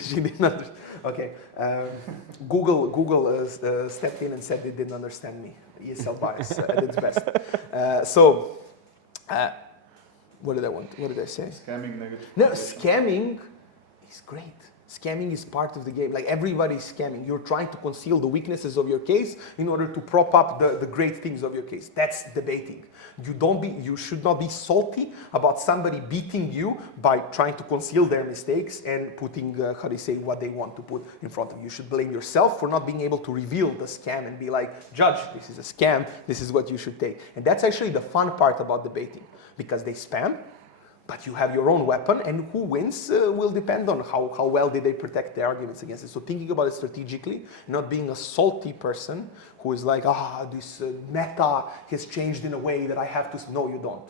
She didn't understand. Okay. Google stepped in and said they didn't understand me. ESL bias at its best. What did I want? What did I say? Scamming negative. No, scamming is great. Scamming is part of the game. Like, everybody's scamming. You're trying to conceal the weaknesses of your case in order to prop up the great things of your case. That's debating. You should not be salty about somebody beating you by trying to conceal their mistakes and putting, what they want to put in front of you. You should blame yourself for not being able to reveal the scam and be like, judge, this is a scam, this is what you should take. And that's actually the fun part about debating, because they spam, but you have your own weapon, and who wins will depend on how well did they protect their arguments against it. So thinking about it strategically, not being a salty person who is like, this meta has changed in a way that I have to... No, you don't.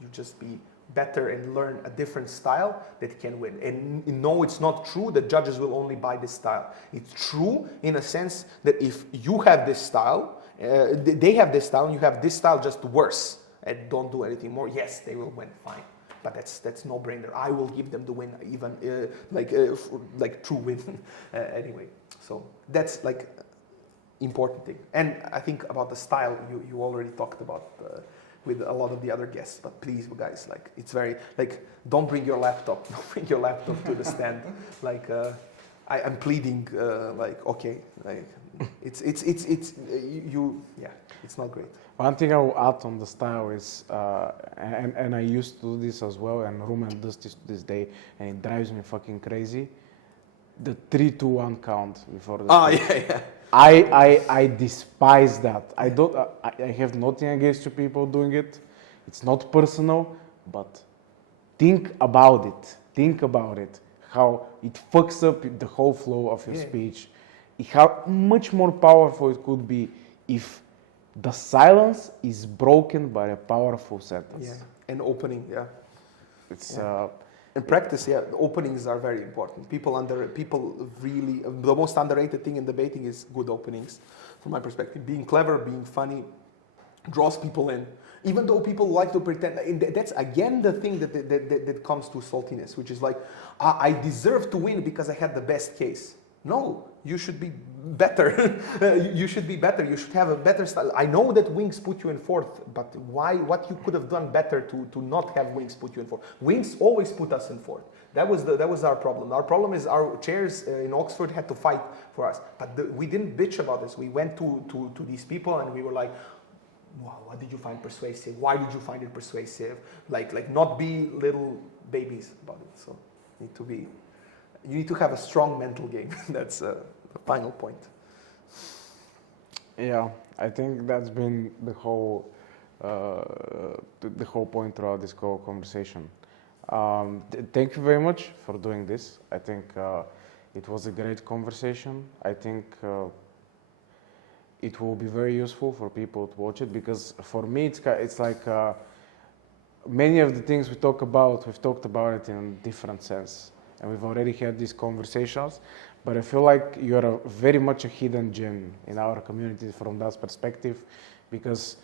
You just be better and learn a different style that can win. And no, it's not true that judges will only buy this style. It's true in a sense that if you have this style, they have this style, and you have this style just worse, and don't do anything more, yes, they will win, fine. But that's no brainer. I will give them the win, even true win anyway. So that's like important thing. And I think about the style you already talked about with a lot of the other guests. But please, guys, like, it's very like, don't bring your laptop. Don't bring your laptop to the stand. Like I'm pleading. Okay, like it's not great. One thing I will add on the style is, and I used to do this as well, and Roman does this day, and it drives me fucking crazy. The 3-2-1 count before the speech. Yeah. I despise that. I have nothing against you people doing it. It's not personal, but think about it, how it fucks up the whole flow of your speech. How much more powerful it could be if the silence is broken by a powerful sentence. An opening, It's in practice, the openings are very important. People really, the most underrated thing in debating is good openings, from my perspective. Being clever, being funny, draws people in. Even though people like to pretend, and that's again the thing that comes to saltiness, which is like, I deserve to win because I had the best case. No, you should be better. You should be better. You should have a better style. I know that wings put you in fourth, but why? What you could have done better to not have wings put you in fourth? Wings always put us in fourth. That was our problem. Our problem is our chairs in Oxford had to fight for us. But we didn't bitch about this. We went to these people and we were like, wow, what did you find persuasive? Why did you find it persuasive? Like not be little babies about it. So you need to have a strong mental game. That's the final point. Yeah, I think that's been the whole point throughout this whole conversation. Thank you very much for doing this. I think it was a great conversation. I think it will be very useful for people to watch it, because for me it's like many of the things we've talked about it in a different sense, and we've already had these conversations, but I feel like you're very much a hidden gem in our community from that perspective, because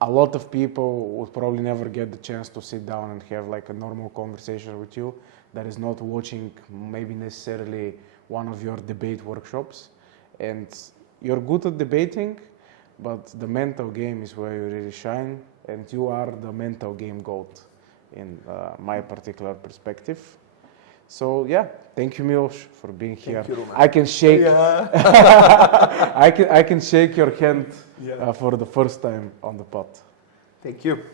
a lot of people would probably never get the chance to sit down and have like a normal conversation with you that is not watching maybe necessarily one of your debate workshops. And you're good at debating, but the mental game is where you really shine, and you are the mental game goat in my particular perspective. So yeah, thank you, Milos, for being here. Thank you, Roman. I can shake. I can shake your hand for the first time on the pod. Thank you.